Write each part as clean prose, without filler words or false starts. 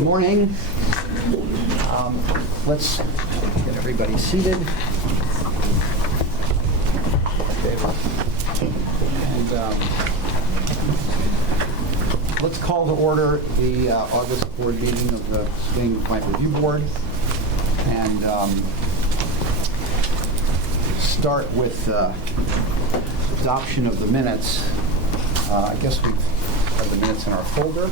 Good morning. Let's get everybody seated. And let's call to order the August board meeting of the Swing Plant Review Board. And start with adoption of the minutes. I guess we have the minutes in our folder.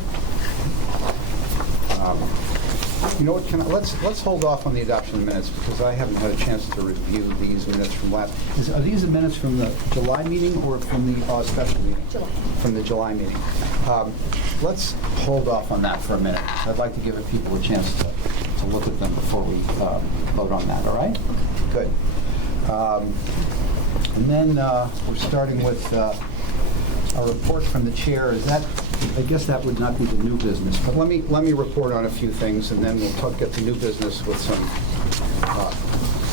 You know what? Let's hold off on the adoption of the minutes because I haven't had a chance to review these minutes from last. Are these the minutes from the July meeting or from the special meeting? July. From the July meeting. Let's hold off on that for a minute. I'd like to give people a chance to look at them before we vote on that. All right? Good. And then we're starting with a report from the chair. Is that? I guess that would not be the new business, but let me report on a few things, and then we'll get to new business with some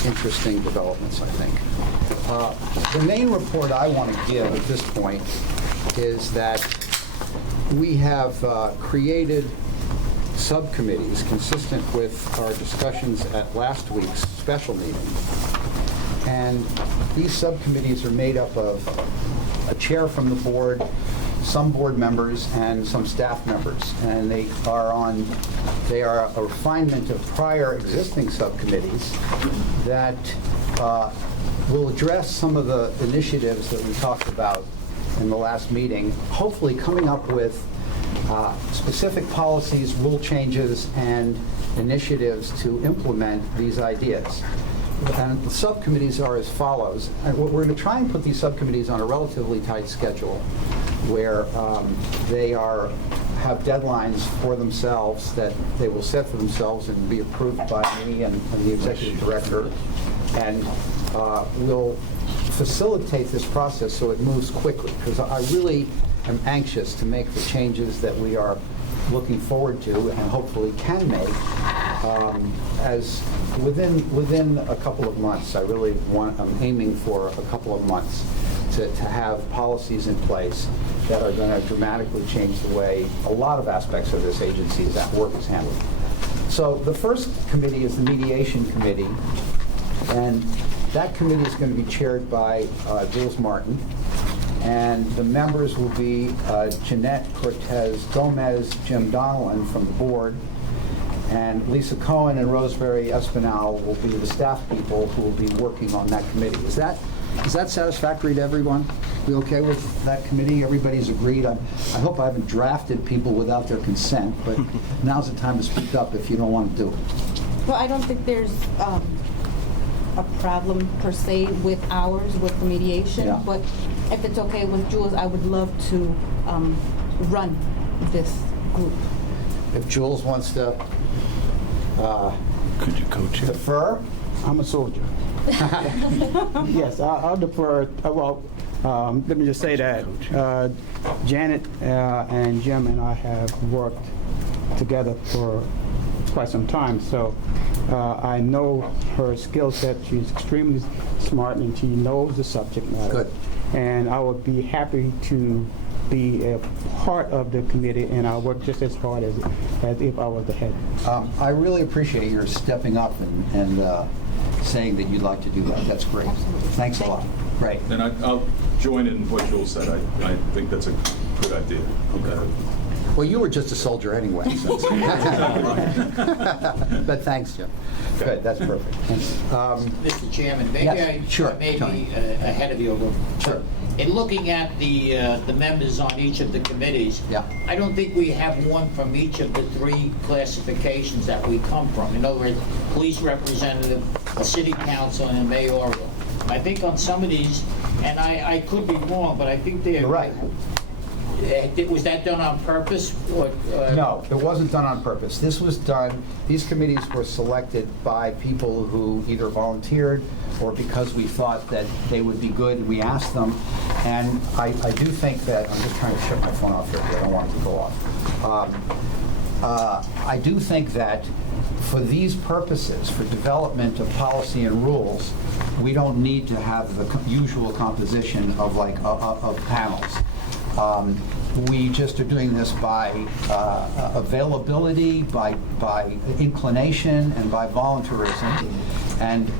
interesting developments, I think. The main report I want to give at this point is that we have created subcommittees consistent with our discussions at last week's special meeting. And these subcommittees are made up of a chair from the board, some board members, and some staff members. And they are a refinement of prior existing subcommittees that will address some of the initiatives that we talked about in the last meeting, hopefully coming up with specific policies, rule changes, and initiatives to implement these ideas. And the subcommittees are as follows. And we're going to try and put these subcommittees on a relatively tight schedule where they have deadlines for themselves that they will set for themselves and be approved by me and the executive director. And we'll facilitate this process so it moves quickly, because I really am anxious to make the changes that we are looking forward to and hopefully can make as within a couple of months. I'm aiming for a couple of months to have policies in place that are going to dramatically change the way a lot of aspects of this agency's work is handled. So the first committee is the mediation committee, and that committee is going to be chaired by Jules Martin. And the members will be Jeanette Cortez Gomez, Jim Donnellan from the board, and Lisa Cohen and Rosemary Espinal will be the staff people who will be working on that committee. Is that satisfactory to everyone? We okay with that committee? Everybody's agreed? I hope I haven't drafted people without their consent, but now's the time to speak up if you don't want to do it. Well, I don't think there's a problem per se with the mediation, Yeah. but if it's okay with Jules, I would love to run this group. If Jules wants to Could you co-chair? defer? I'm a soldier. Yes, I'll defer. Let me just say that Janet and Jim and I have worked together for quite some time, so I know her skill set. She's extremely smart and she knows the subject matter. Good. And I would be happy to be a part of the committee, and I'll work just as hard as if I was the head. I really appreciate your stepping up and saying that you'd like to do that. That's great. Absolutely. Thanks a lot. Great. And I'll join in what Joel said. I think that's a good idea. Okay. Well, you were just a soldier anyway. So. But thanks, Jim. Good. That's perfect. Mr. Chairman, maybe Yes, sure, I may Tony. be ahead of you a little. Sure. In looking at the members on each of the committees, Yeah. I don't think we have one from each of the three classifications that we come from. In other words, police representative, a city council, and a mayoral. I think on some of these, and I could be wrong, but I think they're You're right. Was that done on purpose? Or, No, it wasn't done on purpose. This was done, these committees were selected by people who either volunteered or because we thought that they would be good. We asked them, and I do think that, I'm just trying to shut my phone off here because I don't want it to go off. I do think that for these purposes, for development of policy and rules, we don't need to have the usual composition of of panels. we just are doing this by availability, by inclination, and by volunteerism. And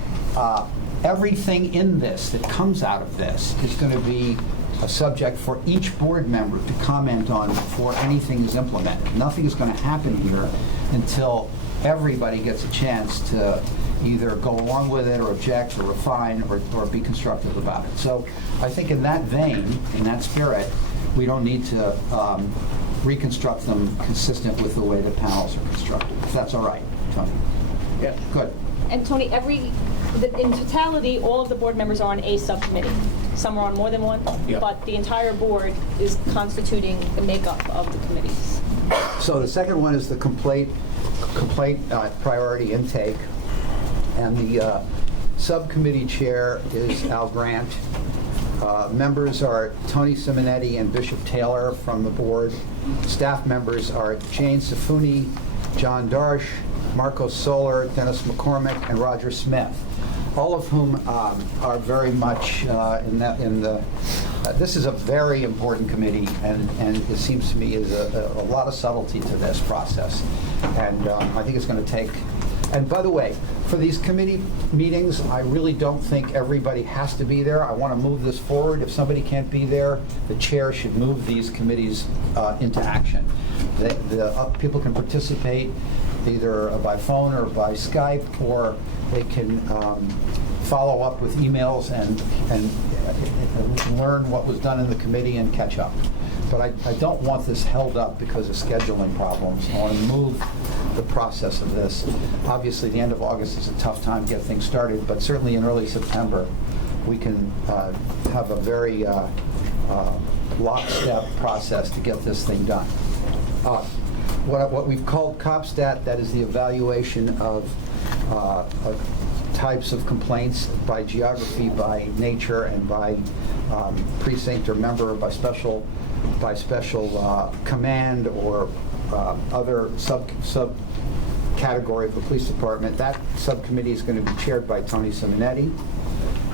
everything in this that comes out of this is going to be a subject for each board member to comment on before anything is implemented. Nothing is going to happen here until everybody gets a chance to either go along with it or object or refine or be constructive about it. So I think in that vein, in that spirit, we don't need to reconstruct them consistent with the way the panels are constructed, if that's all right, Tony. Yeah. Good. And Tony, in totality, all of the board members are on a subcommittee. Some are on more than one, Yep. but the entire board is constituting the makeup of the committees. So the second one is the complaint priority intake. And the subcommittee chair is Al Grant. Members are Tony Simonetti and Bishop Taylor from the board. Staff members are Jane Safuni, John Darsh, Marco Soler, Dennis McCormick, and Roger Smith, all of whom are very much this is a very important committee, and it seems to me is a lot of subtlety to this process. And I think it's going to take, and by the way, for these committee meetings, I really don't think everybody has to be there. I want to move this forward. If somebody can't be there, the chair should move these committees into action. People can participate either by phone or by Skype, or they can follow up with emails and learn what was done in the committee and catch up. But I don't want this held up because of scheduling problems. I want to move the process of this. Obviously, the end of August is a tough time to get things started, but certainly in early September, we can have a very lockstep process to get this thing done. What we've called COPSTAT, that is the evaluation of types of complaints by geography, by nature, and by precinct or member, by special command or other subcategory of the police department. That subcommittee is going to be chaired by Tony Simonetti.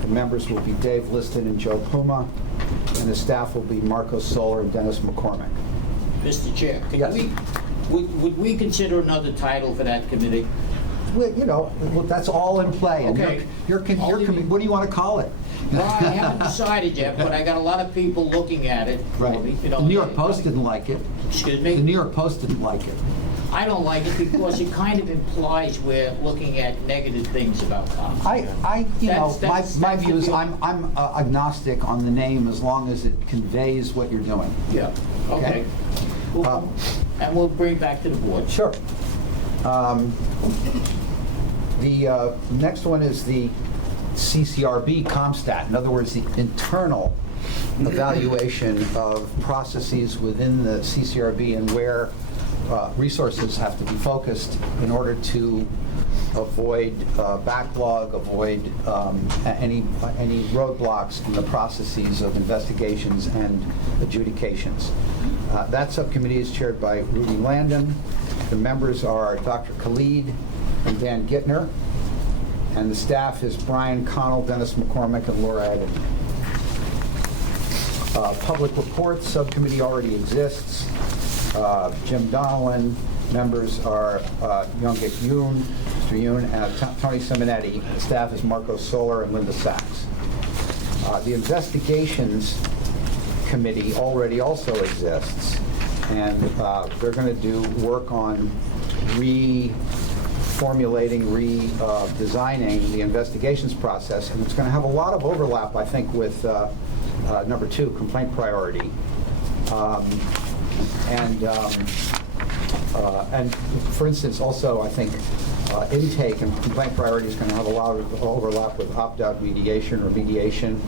The members will be Dave Liston and Joe Puma, and the staff will be Marco Soler and Dennis McCormick. Mr. Chair, Yes. would we consider another title for that committee? Well, that's all in play. And Okay. what do you want to call it? Well, I haven't decided yet, but I got a lot of people looking at it. Right. You know, The New York Post didn't like it. Excuse The New me? York Post didn't like it. I don't like it because it kind of implies we're looking at negative things about cops. My view is I'm agnostic on the name as long as it conveys what you're doing. Yeah, okay. Well, and we'll bring it back to the board. Sure. The next one is the CCRB ComStat. In other words, the internal evaluation of processes within the CCRB and where resources have to be focused in order to avoid backlog, avoid any roadblocks in the processes of investigations and adjudications. That subcommittee is chaired by Rudy Landon. The members are Dr. Khalid and Dan Gittner, and the staff is Brian Connell, Dennis McCormick, and Laura Eden. Public Reports Subcommittee already exists. Jim Donnellan. Members are Youngik Yoon, Mr. Yoon, and Tony Simonetti. The staff is Marco Soler and Linda Sachs. The Investigations Committee already also exists, and they're going to do work on reformulating, redesigning the investigations process, and it's going to have a lot of overlap, I think, with number 2, complaint priority. And for instance, also, I think intake and complaint priority is going to have a lot of overlap with opt-out mediation or mediation,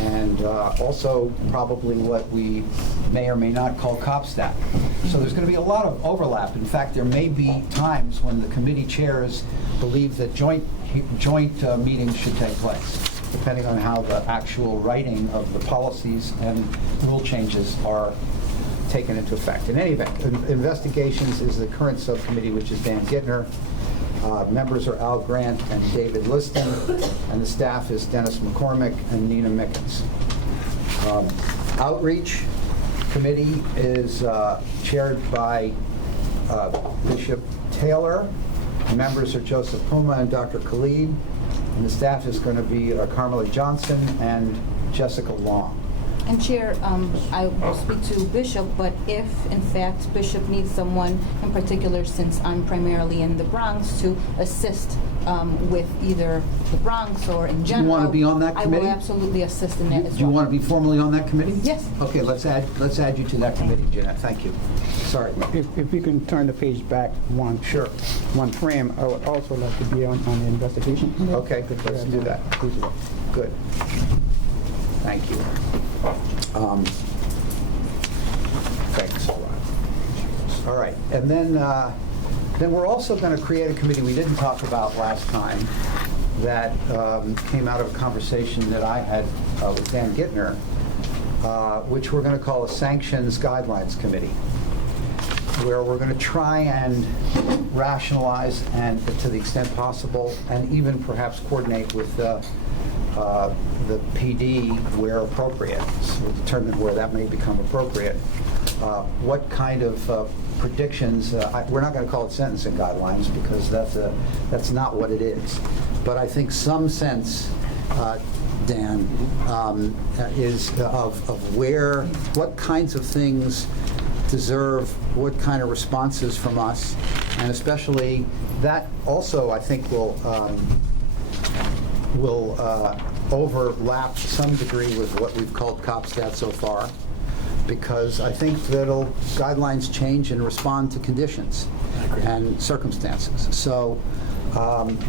and also probably what we may or may not call COPSTAT. So there's going to be a lot of overlap. In fact, there may be times when the committee chairs believe that joint meetings should take place, depending on how the actual writing of the policies and rule changes are taken into effect. In any event, investigations is the current subcommittee, which is Dan Gittner. Members are Al Grant and David Liston, and the staff is Dennis McCormick and Nina Mickens. Outreach, committee is chaired by Bishop Taylor. Members are Joseph Puma and Dr. Khalid. And the staff is going to be Carmela Johnson and Jessica Long. And Chair, I will speak to Bishop, but if in fact Bishop needs someone in particular, since I'm primarily in the Bronx, to assist with either the Bronx or in general. You want to be on that committee? I will absolutely assist in that as well. Do you want to be formally on that committee? Yes. Okay, let's add you to that committee, Jeanette. Thank you. Sorry. If you can turn the page back one. Sure. One frame, I would also like to be on the investigation committee. Okay, let's do that. Good. Thank you. Thanks a lot. All right, and then we're also going to create a committee we didn't talk about last time that came out of a conversation that I had with Dan Gittner, which we're going to call a Sanctions Guidelines Committee, where we're going to try and rationalize and, to the extent possible, and even perhaps coordinate with the PD where appropriate. So we'll determine where that may become appropriate. What kind of predictions, we're not going to call it sentencing guidelines because that's not what it is. But I think some sense, Dan, is of what kinds of things deserve what kind of responses from us, and especially that also I think will overlap to some degree with what we've called COPSTAT so far, because I think that'll guidelines change and respond to conditions and circumstances. So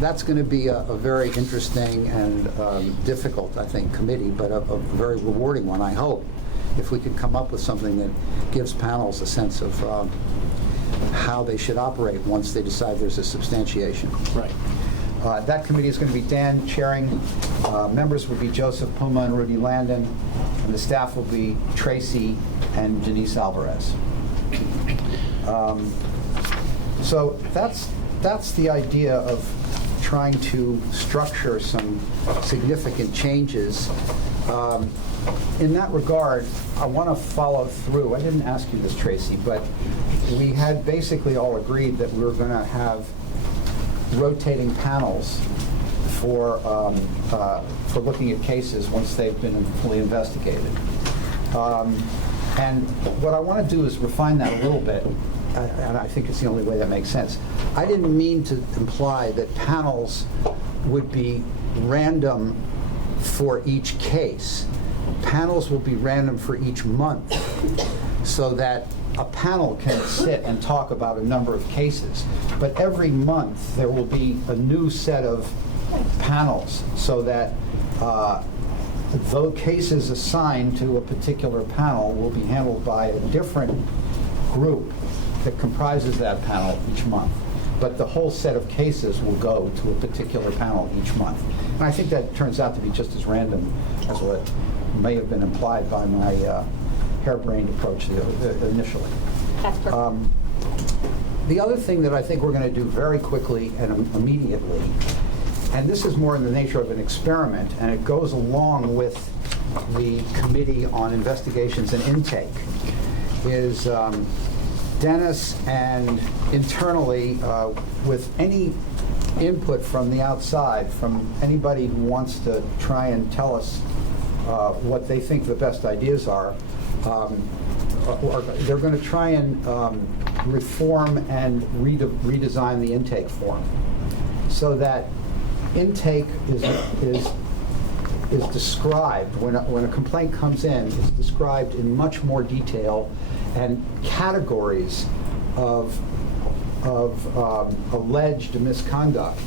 that's going to be a very interesting and difficult, I think, committee, but a very rewarding one, I hope, if we could come up with something that gives panels a sense of how they should operate once they decide there's a substantiation. Right. That committee is going to be Dan chairing. Members will be Joseph Puma and Rudy Landon, and the staff will be Tracy and Denise Alvarez. So that's the idea of trying to structure some significant changes. In that regard, I want to follow through. I didn't ask you this, Tracy, but we had basically all agreed that we were going to have rotating panels for looking at cases once they've been fully investigated. And what I want to do is refine that a little bit, and I think it's the only way that makes sense. I didn't mean to imply that panels would be random for each case. Panels will be random for each month, so that a panel can sit and talk about a number of cases. But every month there will be a new set of panels, so that those cases assigned to a particular panel will be handled by a different group that comprises that panel each month. But the whole set of cases will go to a particular panel each month. And I think that turns out to be just as random as what may have been implied by my harebrained approach initially. That's perfect. The other thing that I think we're going to do very quickly and immediately, and this is more in the nature of an experiment, and it goes along with the Committee on Investigations and Intake, is Dennis and internally, with any input from the outside, from anybody who wants to try and tell us what they think the best ideas are, they're going to try and reform and redesign the intake form so that intake is described, when a complaint comes in, is described in much more detail, and categories of alleged misconduct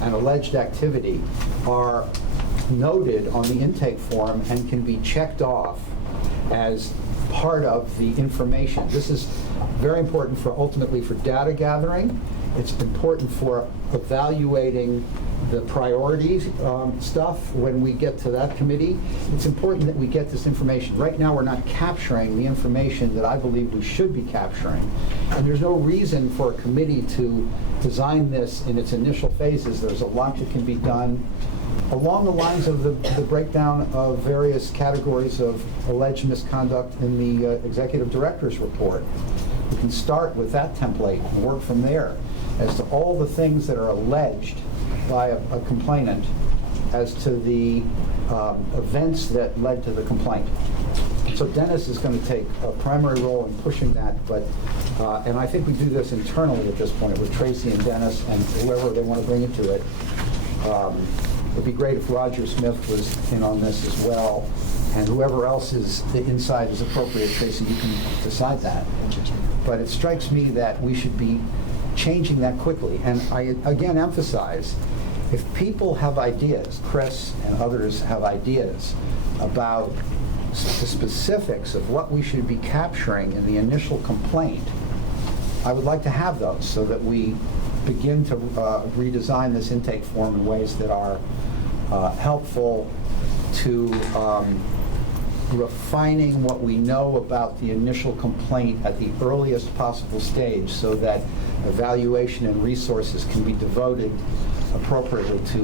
and alleged activity are noted on the intake form and can be checked off as part of the information. This is very important ultimately for data gathering. It's important for evaluating the priorities stuff when we get to that committee. It's important that we get this information. Right now we're not capturing the information that I believe we should be capturing. And there's no reason for a committee to design this in its initial phases. There's a lot that can be done along the lines of the breakdown of various categories of alleged misconduct in the executive director's report. We can start with that template and work from there as to all the things that are alleged by a complainant as to the events that led to the complaint. So Dennis is going to take a primary role in pushing that, but and I think we do this internally at this point with Tracy and Dennis and whoever they want to bring into it. It'd be great if Roger Smith was in on this as well, and whoever else is the inside is appropriate. Tracy, you can decide that. But it strikes me that we should be changing that quickly. And I again emphasize, if people have ideas, Chris and others have ideas about the specifics of what we should be capturing in the initial complaint, I would like to have those so that we begin to redesign this intake form in ways that are helpful to refining what we know about the initial complaint at the earliest possible stage so that evaluation and resources can be devoted appropriately to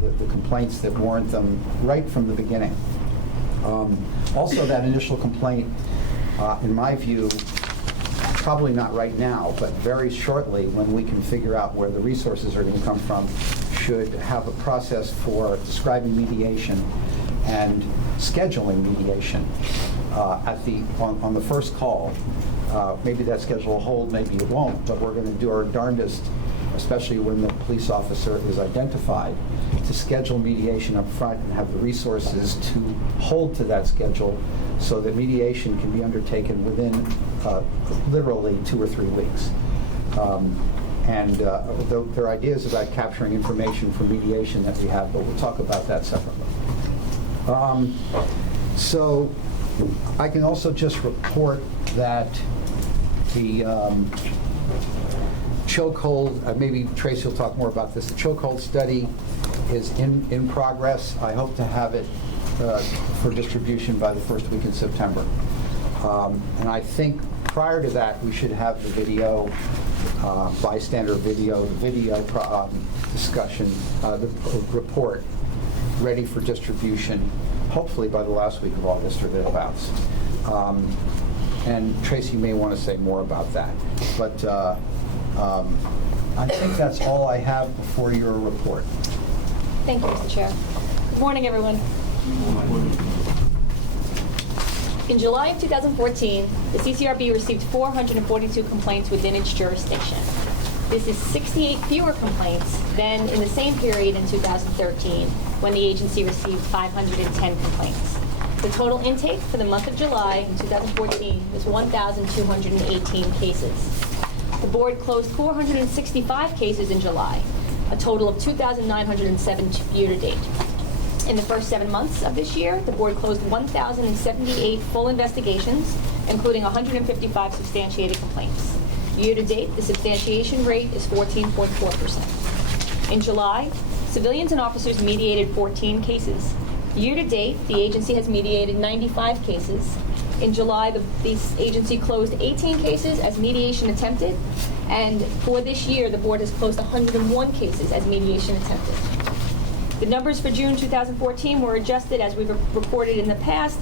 the complaints that warrant them right from the beginning. Also, that initial complaint, in my view, probably not right now, but very shortly when we can figure out where the resources are going to come from, should have a process for describing mediation and scheduling mediation on the first call. Maybe that schedule will hold, maybe it won't, but we're going to do our darndest, especially when the police officer is identified, to schedule mediation up front and have the resources to hold to that schedule so that mediation can be undertaken within literally 2 or 3 weeks. There are ideas about capturing information for mediation that we have, but we'll talk about that separately. So I can also just report that the chokehold, maybe Tracy will talk more about this, the chokehold study is in progress. I hope to have it for distribution by the first week in September. And I think prior to that, we should have the video, bystander video, the video discussion, the report ready for distribution, hopefully by the last week of August or thereabouts. And Tracy may want to say more about that. But I think that's all I have before your report. Thank you, Mr. Chair. Good morning, everyone. In July of 2014, the CCRB received 442 complaints within its jurisdiction. This is 68 fewer complaints than in the same period in 2013, when the agency received 510 complaints. The total intake for the month of July in 2014 was 1,218 cases. The board closed 465 cases in July, a total of 2,907 year-to-date. In the first 7 months of this year, the board closed 1,078 full investigations, including 155 substantiated complaints. Year-to-date, the substantiation rate is 14.4%. In July, civilians and officers mediated 14 cases. Year-to-date, the agency has mediated 95 cases. In July, the agency closed 18 cases as mediation attempted, and for this year, the board has closed 101 cases as mediation attempted. The numbers for June 2014 were adjusted as we've reported in the past.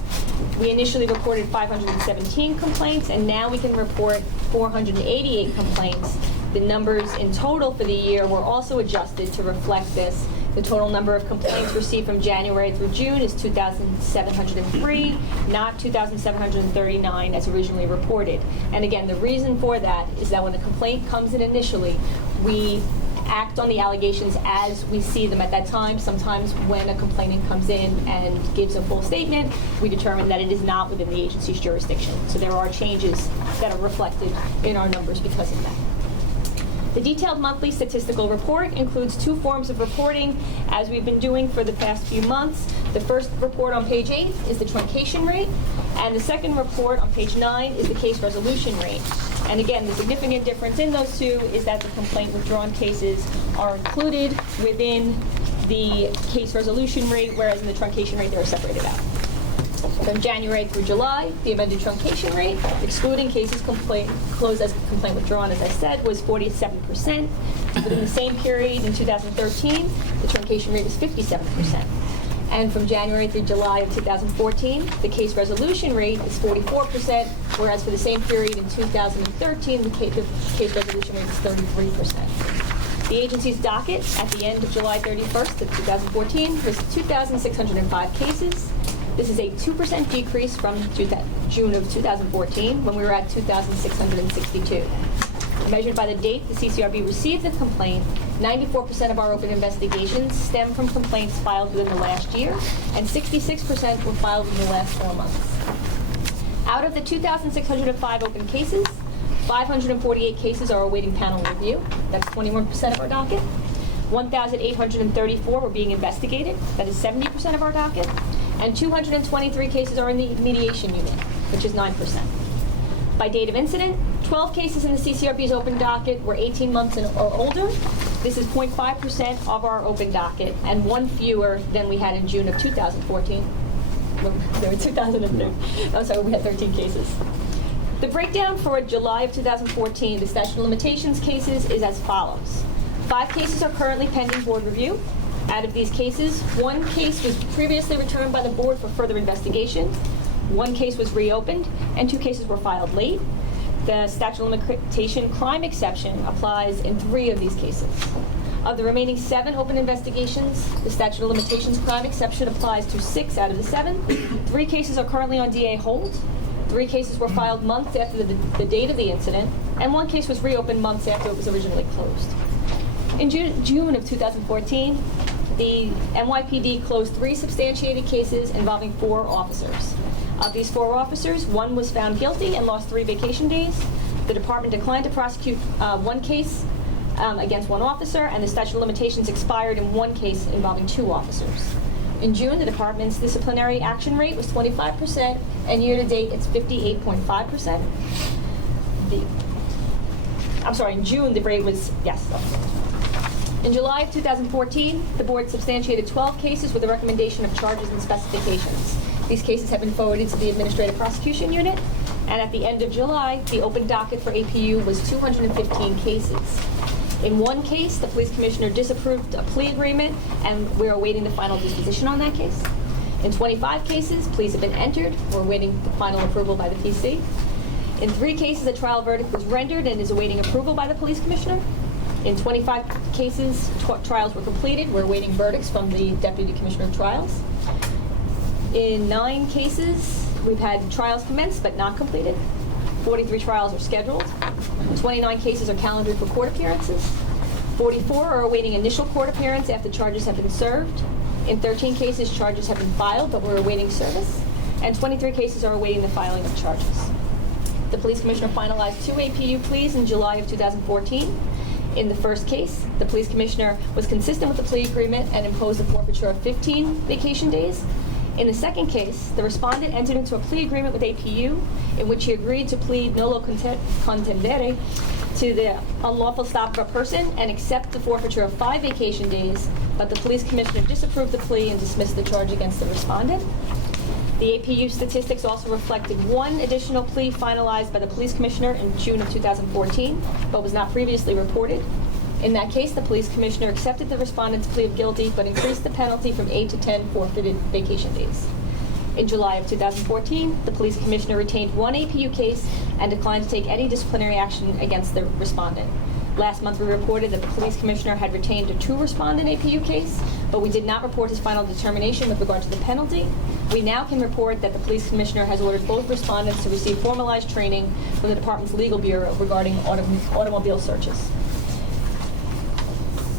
We initially reported 517 complaints, and now we can report 488 complaints. The numbers in total for the year were also adjusted to reflect this. The total number of complaints received from January through June is 2,703, not 2,739 as originally reported. And again, the reason for that is that when the complaint comes in initially, we act on the allegations as we see them at that time. Sometimes when a complainant comes in and gives a full statement, we determine that it is not within the agency's jurisdiction. So there are changes that are reflected in our numbers because of that. The detailed monthly statistical report includes 2 forms of reporting, as we've been doing for the past few months. The first report on page 8 is the truncation rate, and the second report on page 9 is the case resolution rate. And again, the significant difference in those two is that the complaint withdrawn cases are included within the case resolution rate, whereas in the truncation rate, they're separated out. From January through July, the amended truncation rate, excluding cases closed as complaint withdrawn, as I said, was 47%. Within the same period in 2013, the truncation rate was 57%. And from January through July of 2014, the case resolution rate is 44%, whereas for the same period in 2013, the case resolution rate is 33%. The agency's docket at the end of July 31st of 2014 was 2,605 cases. This is a 2% decrease from June of 2014, when we were at 2,662. Measured by the date the CCRB received the complaint, 94% of our open investigations stem from complaints filed within the last year, and 66% were filed in the last 4 months. Out of the 2,605 open cases, 548 cases are awaiting panel review. That's 21% of our docket. 1,834 were being investigated. That is 70% of our docket. And 223 cases are in the mediation unit, which is 9%. By date of incident, 12 cases in the CCRB's open docket were 18 months or older. This is 0.5% of our open docket, and one fewer than we had in June of 2014. There were 2003. I'm sorry, we had 13 cases. The breakdown for July of 2014, the statute of limitations cases, is as follows. 5 cases are currently pending board review. Out of these cases, 1 case was previously returned by the board for further investigation. 1 case was reopened, and 2 cases were filed late. The statute of limitation crime exception applies in 3 of these cases. Of the remaining 7 open investigations, the statute of limitations crime exception applies to 6 out of the 7. 3 cases are currently on DA hold. 3 cases were filed months after the date of the incident, and 1 case was reopened months after it was originally closed. In June of 2014, the NYPD closed 3 substantiated cases involving 4 officers. Of these 4 officers, 1 was found guilty and lost 3 vacation days. The department declined to prosecute 1 case against 1 officer, and the statute of limitations expired in 1 case involving 2 officers. In June, the department's disciplinary action rate was 25%, and year-to-date, it's 58.5%. In June, the rate was, yes. In July of 2014, the board substantiated 12 cases with a recommendation of charges and specifications. These cases have been forwarded to the Administrative Prosecution Unit, and at the end of July, the open docket for APU was 215 cases. In 1 case, the police commissioner disapproved a plea agreement, and we're awaiting the final disposition on that case. In 25 cases, pleas have been entered. We're awaiting the final approval by the PC. In 3 cases, a trial verdict was rendered and is awaiting approval by the police commissioner. In 25 cases, trials were completed. We're awaiting verdicts from the Deputy Commissioner of Trials. In 9 cases, we've had trials commenced but not completed. 43 trials are scheduled. 29 cases are calendared for court appearances. 44 are awaiting initial court appearance after charges have been served. In 13 cases, charges have been filed, but we're awaiting service. And 23 cases are awaiting the filing of charges. The police commissioner finalized 2 APU pleas in July of 2014. In the first case, the police commissioner was consistent with the plea agreement and imposed a forfeiture of 15 vacation days. In the second case, the respondent entered into a plea agreement with APU in which he agreed to plead nolo contendere to the unlawful stop of a person and accept the forfeiture of 5 vacation days, but the police commissioner disapproved the plea and dismissed the charge against the respondent. The APU statistics also reflected 1 additional plea finalized by the police commissioner in June of 2014, but was not previously reported. In that case, the police commissioner accepted the respondent's plea of guilty, but increased the penalty from 8 to 10 forfeited vacation days. In July of 2014, the police commissioner retained 1 APU case and declined to take any disciplinary action against the respondent. Last month, we reported that the police commissioner had retained a 2-respondent APU case, but we did not report his final determination with regard to the penalty. We now can report that the police commissioner has ordered both respondents to receive formalized training from the department's legal bureau regarding automobile searches.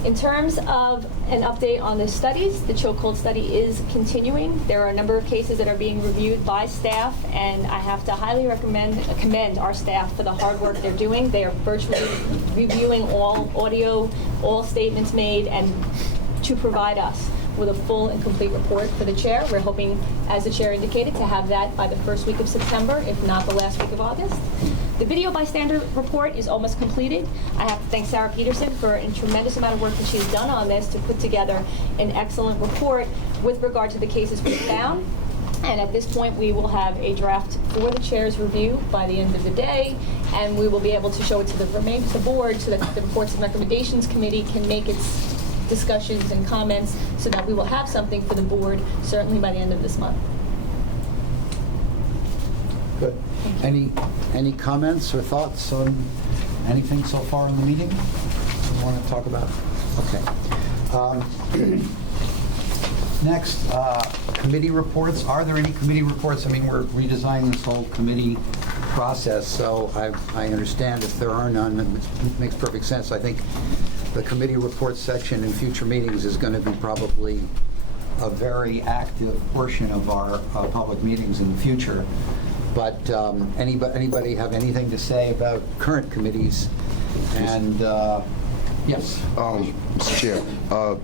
In terms of an update on the studies, the chokehold study is continuing. There are a number of cases that are being reviewed by staff, and I have to highly commend our staff for the hard work they're doing. They are virtually reviewing all audio, all statements made, and to provide us with a full and complete report for the chair. We're hoping, as the chair indicated, to have that by the first week of September, if not the last week of August. The video bystander report is almost completed. I have to thank Sarah Peterson for a tremendous amount of work that she's done on this to put together an excellent report with regard to the cases we found. And at this point, we will have a draft for the chair's review by the end of the day, and we will be able to show it to the board so that the Reports and Recommendations Committee can make its discussions and comments so that we will have something for the board certainly by the end of this month. Good. Any comments or thoughts on anything so far in the meeting you want to talk about? Okay. Next, committee reports. Are there any committee reports? I mean, we're redesigning this whole committee process, so I understand if there are none, it makes perfect sense. I think the committee reports section in future meetings is going to be probably a very active portion of our public meetings in the future. But anybody have anything to say about current committees? And yes. Mr. Chair,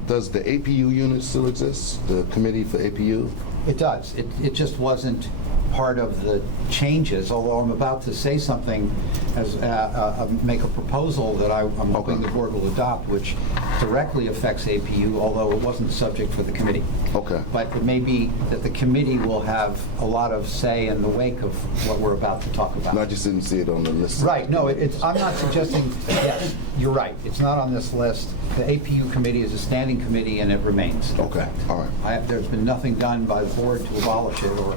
does the APU unit still exist, the committee for APU? It does. It just wasn't part of the changes, although I'm about to say something, as make a proposal that I'm hoping the board will adopt, which directly affects APU, although it wasn't subject for the committee. Okay. But it may be that the committee will have a lot of say in the wake of what we're about to talk about. No, I just didn't see it on the list. Right. No, I'm not suggesting, yes, you're right. It's not on this list. The APU committee is a standing committee, and it remains. Okay. All right. There's been nothing done by the board to abolish it or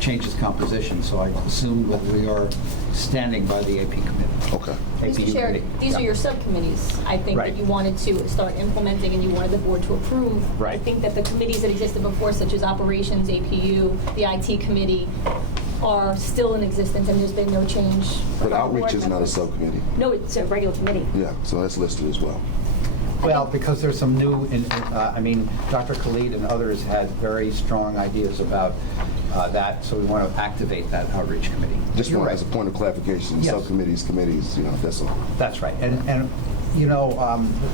change its composition, so I assume that we are standing by the AP committee. Okay. Mr. Chair, committee. these are your subcommittees, I think, Right. that you wanted to start implementing and you wanted the board to approve. Right. I think that the committees that existed before, such as Operations, APU, the IT committee, are still in existence, and there's been no change. But among outreach board is not a members. subcommittee. No, it's a regular committee. Yeah, so that's listed as well. Well, because there's some new, I mean, Dr. Khalid and others had very strong ideas about that, so we want to activate that outreach committee. Just You're want right. as a point of clarification, Yes. subcommittees, committees, that's all. That's right. And you know,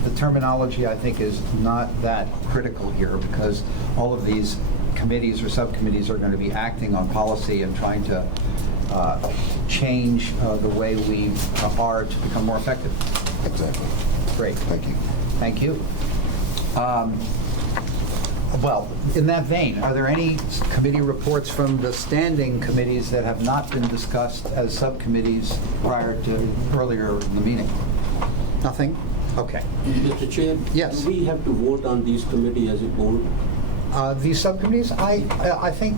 the terminology, I think, is not that critical here, because all of these committees or subcommittees are going to be acting on policy and trying to change the way we are to become more effective. Exactly. Great. Thank you. Thank you. Well, in that vein, are there any committee reports from the standing committees that have not been discussed as subcommittees prior to earlier in the meeting? Nothing? Okay. Mr. Chair? Yes. Do we have to vote on these committee as a board? These subcommittees, I think,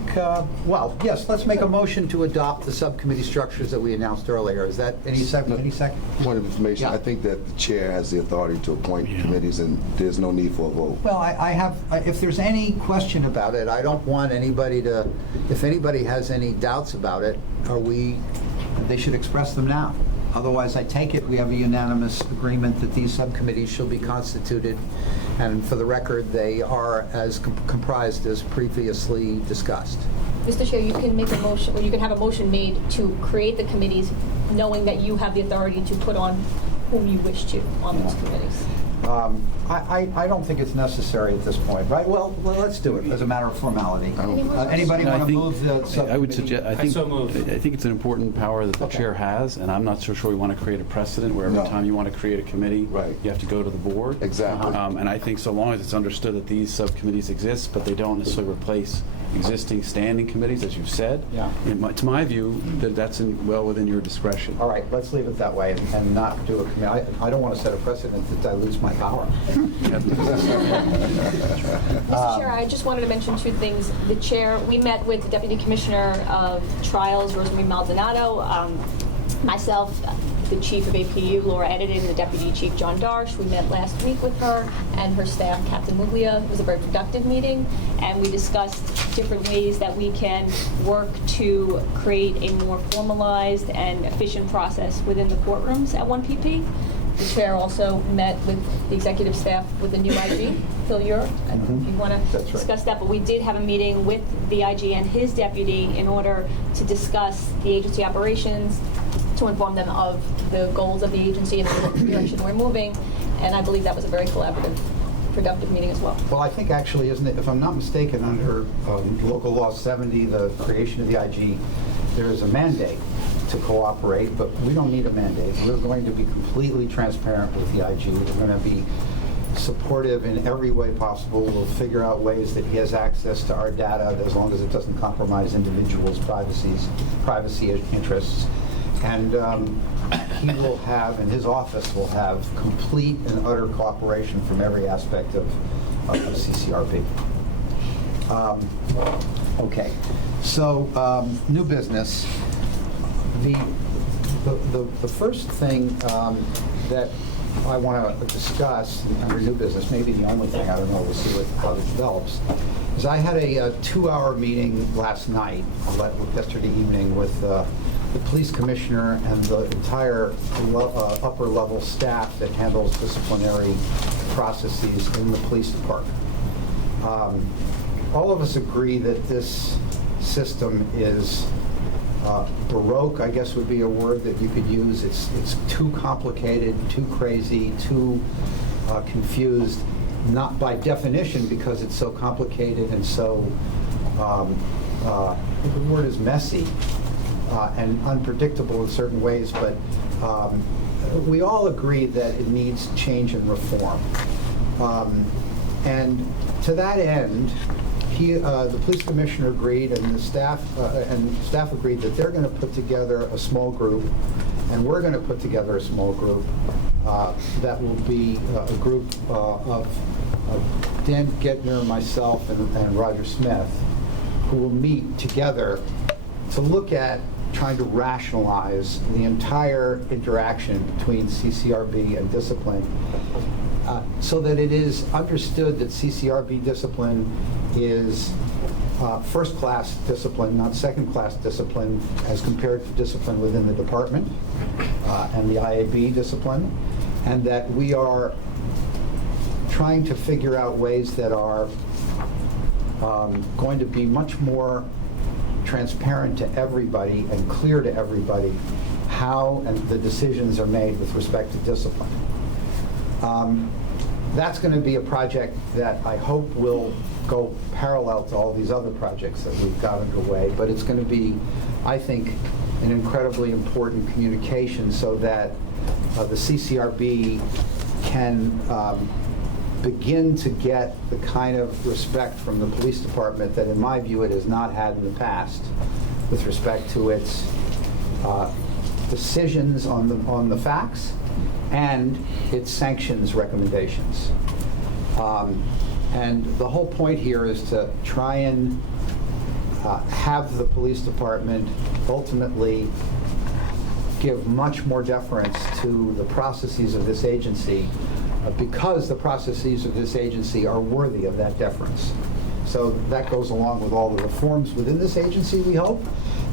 well, yes, let's make a motion to adopt the subcommittee structures that we announced earlier. Is that any second? Point of information, Yeah. I think that the chair has the authority to appoint committees, and there's no need for a vote. Well, I have, if there's any question about it, I don't want anybody to, if anybody has any doubts about it, they should express them now. Otherwise, I take it we have a unanimous agreement that these subcommittees shall be constituted, and for the record, they are as comprised as previously discussed. Mr. Chair, you can make a motion, or you can have a motion made to create the committees, knowing that you have the authority to put on whom you wish to on those committees. I don't think it's necessary at this point, right? Well, let's do it as a matter of formality. Anybody No, want I to think- move the subcommittee? I would suggest, I think it's an important power that the Okay. chair has, and I'm not so sure we want to create a precedent where every No. time you want to create a committee, Right. you have to go to the board. Exactly. And I think so long as it's understood that these subcommittees exist, but they don't necessarily replace existing standing committees, as you've said, Yeah. to my view, that's well within your discretion. All right, let's leave it that way and not do a committee. I don't want to set a precedent that dilutes my power. Mr. Chair, I just wanted to mention two things. The chair, we met with the Deputy Commissioner of Trials, Rosemary Maldonado, myself, the Chief of APU, Laura Edited, and the Deputy Chief, John Darsh. We met last week with her and her staff, Captain Muglia. It was a very productive meeting, and we discussed different ways that we can work to create a more formalized and efficient process within the courtrooms at 1PP. The chair also met with the executive staff with the new IG, Phil Ure. I don't know if you want to That's right. discuss that, but we did have a meeting with the IG and his deputy in order to discuss the agency operations, to inform them of the goals of the agency and the direction we're moving, and I believe that was a very collaborative, productive meeting as well. Well, I think actually, isn't it, if I'm not mistaken, under Local Law 70, the creation of the IG, there is a mandate to cooperate, but we don't need a mandate. We're going to be completely transparent with the IG. We're going to be supportive in every way possible. We'll figure out ways that he has access to our data as long as it doesn't compromise individuals' privacy interests. And he will have, and his office will have, complete and utter cooperation from every aspect of CCRB. Okay, so new business. The first thing that I want to discuss under new business, maybe the only thing, I don't know, we'll see how this develops, is I had a 2-hour meeting last night, yesterday evening, with the police commissioner and the entire upper level staff that handles disciplinary processes in the police department. All of us agree that this system is baroque, I guess would be a word that you could use. It's too complicated, too crazy, too confused, not by definition because it's so complicated and so, the word is messy and unpredictable in certain ways, but we all agree that it needs change and reform. And to that end, the police commissioner agreed, and the staff agreed that they're going to put together a small group, and we're going to put together a small group that will be a group of Dan Gettner, myself, and Roger Smith, who will meet together to look at trying to rationalize the entire interaction between CCRB and discipline, so that it is understood that CCRB discipline is first-class discipline, not second-class discipline, as compared to discipline within the department and the IAB discipline, and that we are trying to figure out ways that are going to be much more transparent to everybody and clear to everybody how and the decisions are made with respect to discipline. That's going to be a project that I hope will go parallel to all these other projects that we've got underway, but it's going to be, I think, an incredibly important communication so that the CCRB can begin to get the kind of respect from the police department that, in my view, it has not had in the past with respect to its decisions on the facts and its sanctions recommendations. And the whole point here is to try and have the police department ultimately give much more deference to the processes of this agency because the processes of this agency are worthy of that deference. So that goes along with all the reforms within this agency, we hope,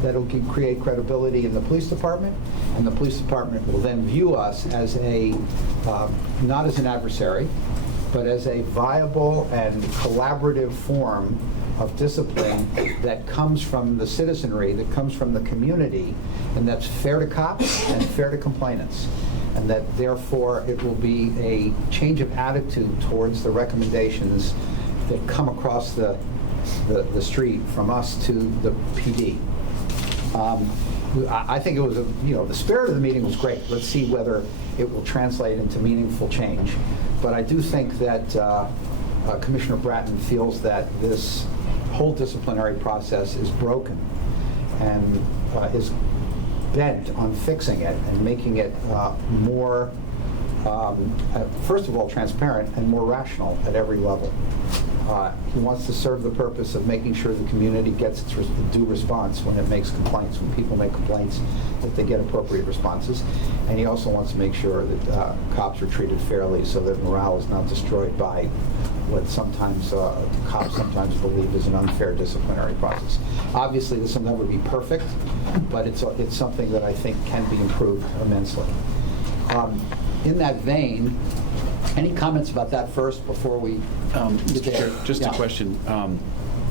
that will create credibility in the police department, and the police department will then view us as not as an adversary, but as a viable and collaborative form of discipline that comes from the citizenry, that comes from the community, and that's fair to cops and fair to complainants. And that therefore it will be a change of attitude towards the recommendations that come across the street from us to the PD. I think it was, the spirit of the meeting was great. Let's see whether it will translate into meaningful change. But I do think that Commissioner Bratton feels that this whole disciplinary process is broken and is bent on fixing it and making it more, first of all, transparent and more rational at every level. He wants to serve the purpose of making sure the community gets its due response when it makes complaints, when people make complaints, that they get appropriate responses. And he also wants to make sure that cops are treated fairly so that morale is not destroyed by what sometimes cops sometimes believe is an unfair disciplinary process. Obviously, this will never be perfect, but it's something that I think can be improved immensely. In that vein, any comments about that first before we Mr. Chair, just a question.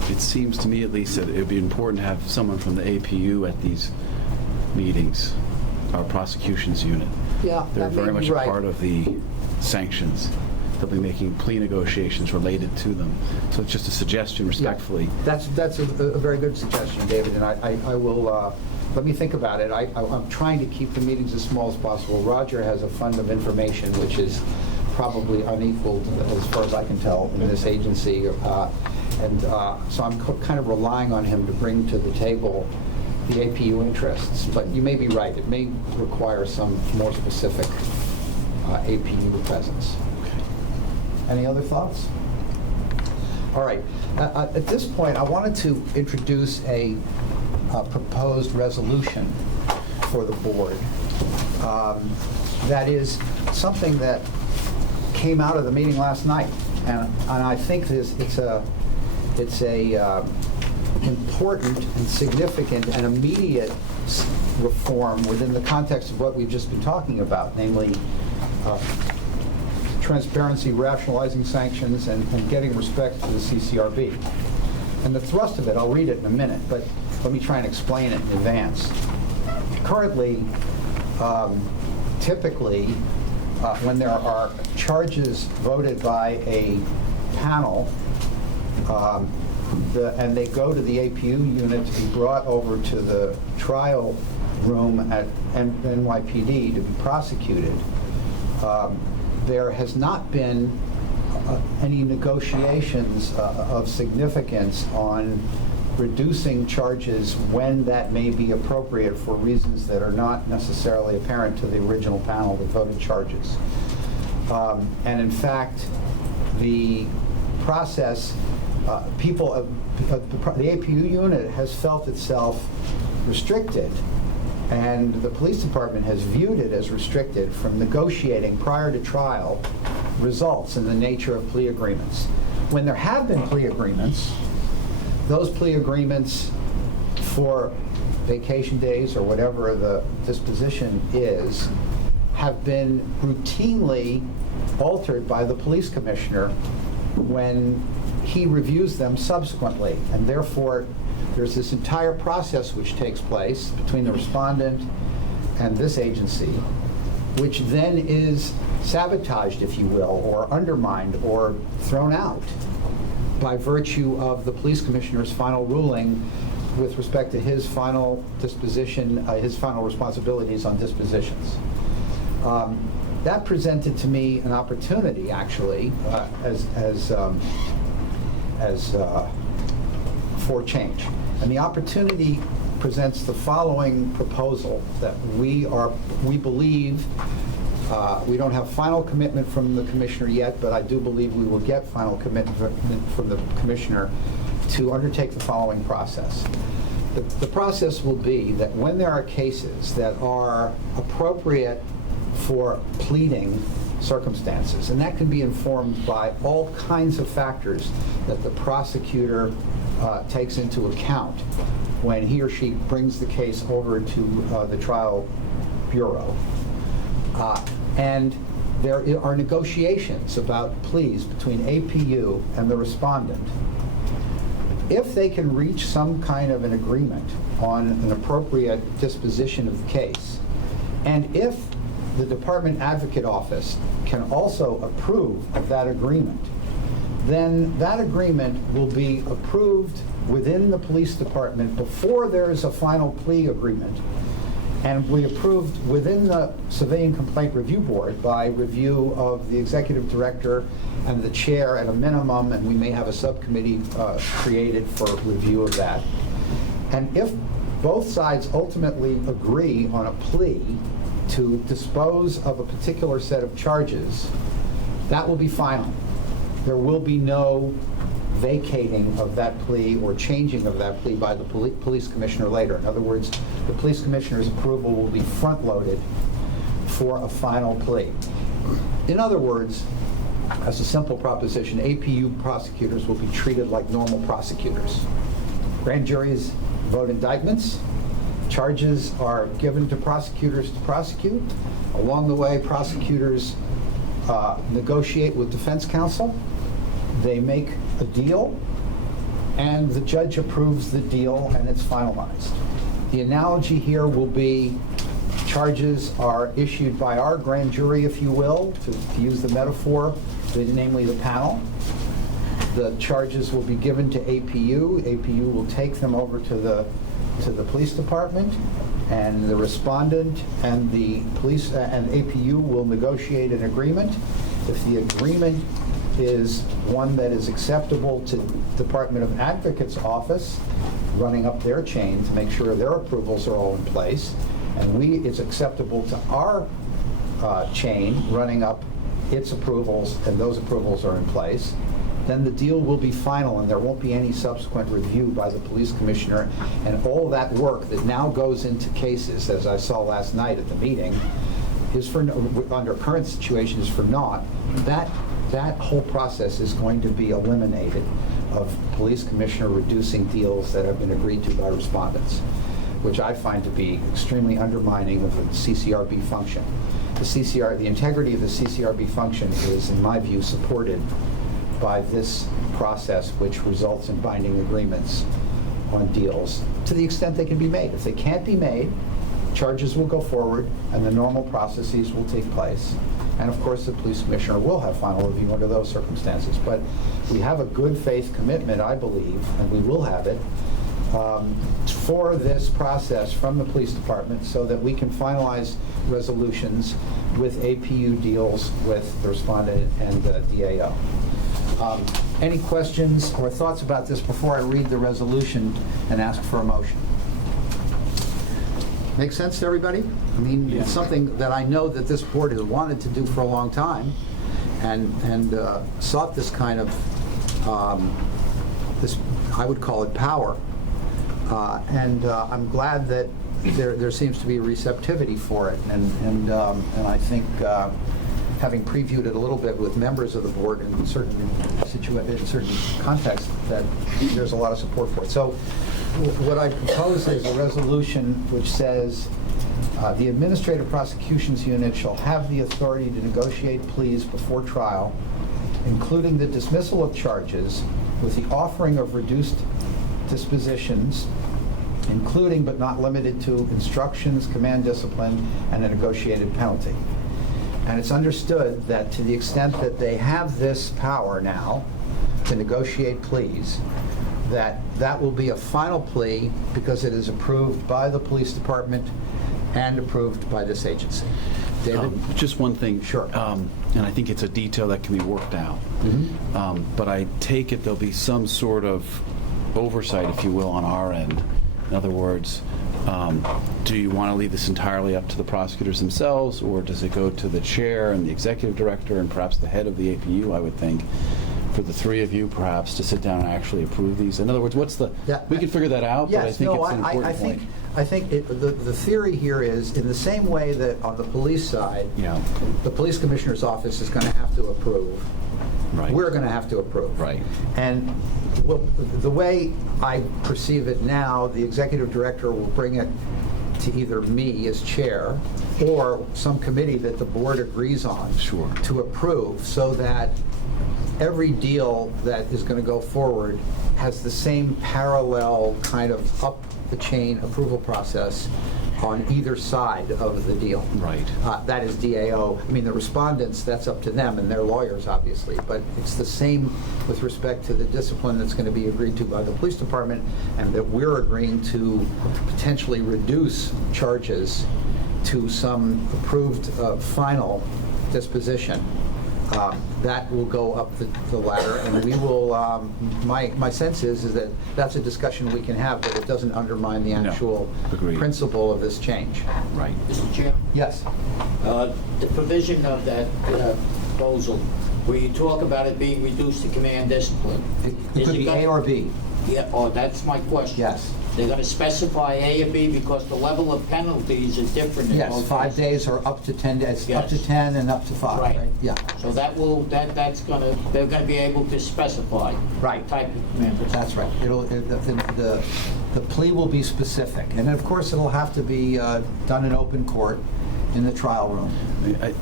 It seems to me, at least, that it would be important to have someone from the APU at these meetings, our prosecutions unit. Yeah, They're very much right. a part of the sanctions. They'll be making plea negotiations related to them. So it's just a suggestion, respectfully. Yeah, that's a very good suggestion, David, and I will, let me think about it. I'm trying to keep the meetings as small as possible. Roger has a fund of information, which is probably unequaled, as far as I can tell, in this agency. So I'm kind of relying on him to bring to the table the APU interests. But you may be right. It may require some more specific APU presence. Any other thoughts? All right. At this point, I wanted to introduce a proposed resolution for the board. That is something that came out of the meeting last night, and I think it's a important and significant and immediate reform within the context of what we've just been talking about, namely transparency, rationalizing sanctions, and getting respect to the CCRB. And the thrust of it, I'll read it in a minute, but let me try and explain it in advance. Currently, typically, when there are charges voted by a panel, and they go to the APU unit to be brought over to the trial room at NYPD to be prosecuted, there has not been any negotiations of significance on reducing charges when that may be appropriate for reasons that are not necessarily apparent to the original panel that voted charges. And in fact, the process, the APU unit has felt itself restricted, and the police department has viewed it as restricted from negotiating prior to trial results in the nature of plea agreements. When there have been plea agreements, those plea agreements for vacation days or whatever the disposition is have been routinely altered by the police commissioner when he reviews them subsequently. And therefore, there's this entire process which takes place between the respondent and this agency, which then is sabotaged, if you will, or undermined or thrown out by virtue of the police commissioner's final ruling with respect to his final disposition, his final responsibilities on dispositions. That presented to me an opportunity, actually, for change. And the opportunity presents the following proposal that we believe, we don't have final commitment from the commissioner yet, but I do believe we will get final commitment from the commissioner to undertake the following process. The process will be that when there are cases that are appropriate for pleading circumstances, and that can be informed by all kinds of factors that the prosecutor takes into account when he or she brings the case over to the trial bureau. And there are negotiations about pleas between APU and the respondent. If they can reach some kind of an agreement on an appropriate disposition of the case, and if the Department Advocate Office can also approve of that agreement, then that agreement will be approved within the police department before there is a final plea agreement, and will be approved within the Civilian Complaint Review Board by review of the executive director and the chair at a minimum, and we may have a subcommittee created for review of that. And if both sides ultimately agree on a plea to dispose of a particular set of charges, that will be final. There will be no vacating of that plea or changing of that plea by the police commissioner later. In other words, the police commissioner's approval will be front-loaded for a final plea. In other words, as a simple proposition, APU prosecutors will be treated like normal prosecutors. Grand juries vote indictments. Charges are given to prosecutors to prosecute. Along the way, prosecutors negotiate with defense counsel. They make a deal, and the judge approves the deal, and it's finalized. The analogy here will be charges are issued by our grand jury, if you will, to use the metaphor, namely the panel. The charges will be given to APU. APU will take them over to the police department, and the respondent and the police and APU will negotiate an agreement, If the agreement is one that is acceptable to Department of Advocate's office, running up their chain to make sure their approvals are all in place, and it's acceptable to our chain, running up its approvals, and those approvals are in place, then the deal will be final and there won't be any subsequent review by the police commissioner. And all that work that now goes into cases, as I saw last night at the meeting, is for, under current situation, is for naught. That whole process is going to be eliminated, of police commissioner reducing deals that have been agreed to by respondents, which I find to be extremely undermining of the CCRB function. The integrity of the CCRB function is, in my view, supported by this process, which results in binding agreements on deals to the extent they can be made. If they can't be made, charges will go forward and the normal processes will take place. And of course, the police commissioner will have final review under those circumstances. But we have a good faith commitment, I believe, and we will have it, for this process from the police department so that we can finalize resolutions with APU deals with the respondent and DAO. Any questions or thoughts about this before I read the resolution and ask for a motion? Make sense to everybody? I mean, it's something that I know that this board has wanted to do for a long time and sought this kind of, this, I would call it power. I'm glad that there seems to be receptivity for it. And I think having previewed it a little bit with members of the board in certain contexts, that there's a lot of support for it. So what I propose is a resolution which says the Administrative Prosecutions Unit shall have the authority to negotiate pleas before trial, including the dismissal of charges with the offering of reduced dispositions, including but not limited to instructions, command discipline, and a negotiated penalty. And it's understood that to the extent that they have this power now to negotiate pleas, that will be a final plea because it is approved by the police department and approved by this agency. David? Just one thing. Sure. And I think it's a detail that can be worked out. But I take it there'll be some sort of oversight, if you will, on our end. In other words, do you want to leave this entirely up to the prosecutors themselves, or does it go to the chair and the executive director and perhaps the head of the APU, I would think, for the three of you perhaps to sit down and actually approve these? In other words, what's the... we can figure that out, but I think it's an important point. I think the theory here is, in the same way that on the police side, the police commissioner's office is going to have to approve. Right. We're going to have to approve. Right. And the way I perceive it now, the executive director will bring it to either me as chair or some committee that the board agrees on to approve, so that every deal that is going to go forward has the same parallel kind of up the chain approval process on either side of the deal. Right. That is DAO. I mean, the respondents, that's up to them and their lawyers, obviously, but it's the same with respect to the discipline that's going to be agreed to by the police department, and that we're agreeing to potentially reduce charges to some approved final disposition. That will go up the ladder, and we will, my sense is that that's a discussion we can have, but it doesn't undermine the actual principle of this change. Right. Mr. Chairman? Yes. The provision of that proposal, where you talk about it being reduced to command discipline. It could be A or B. Yeah, that's my question. Yes. They're going to specify A or B because the level of penalties are different in both Yes, 5 days or up to 10 days, up to 10 and up to 5. Right. Yeah. So they're going to be able to specify Right. type of command. That's right. The plea will be specific, and of course it'll have to be done in open court in the trial room,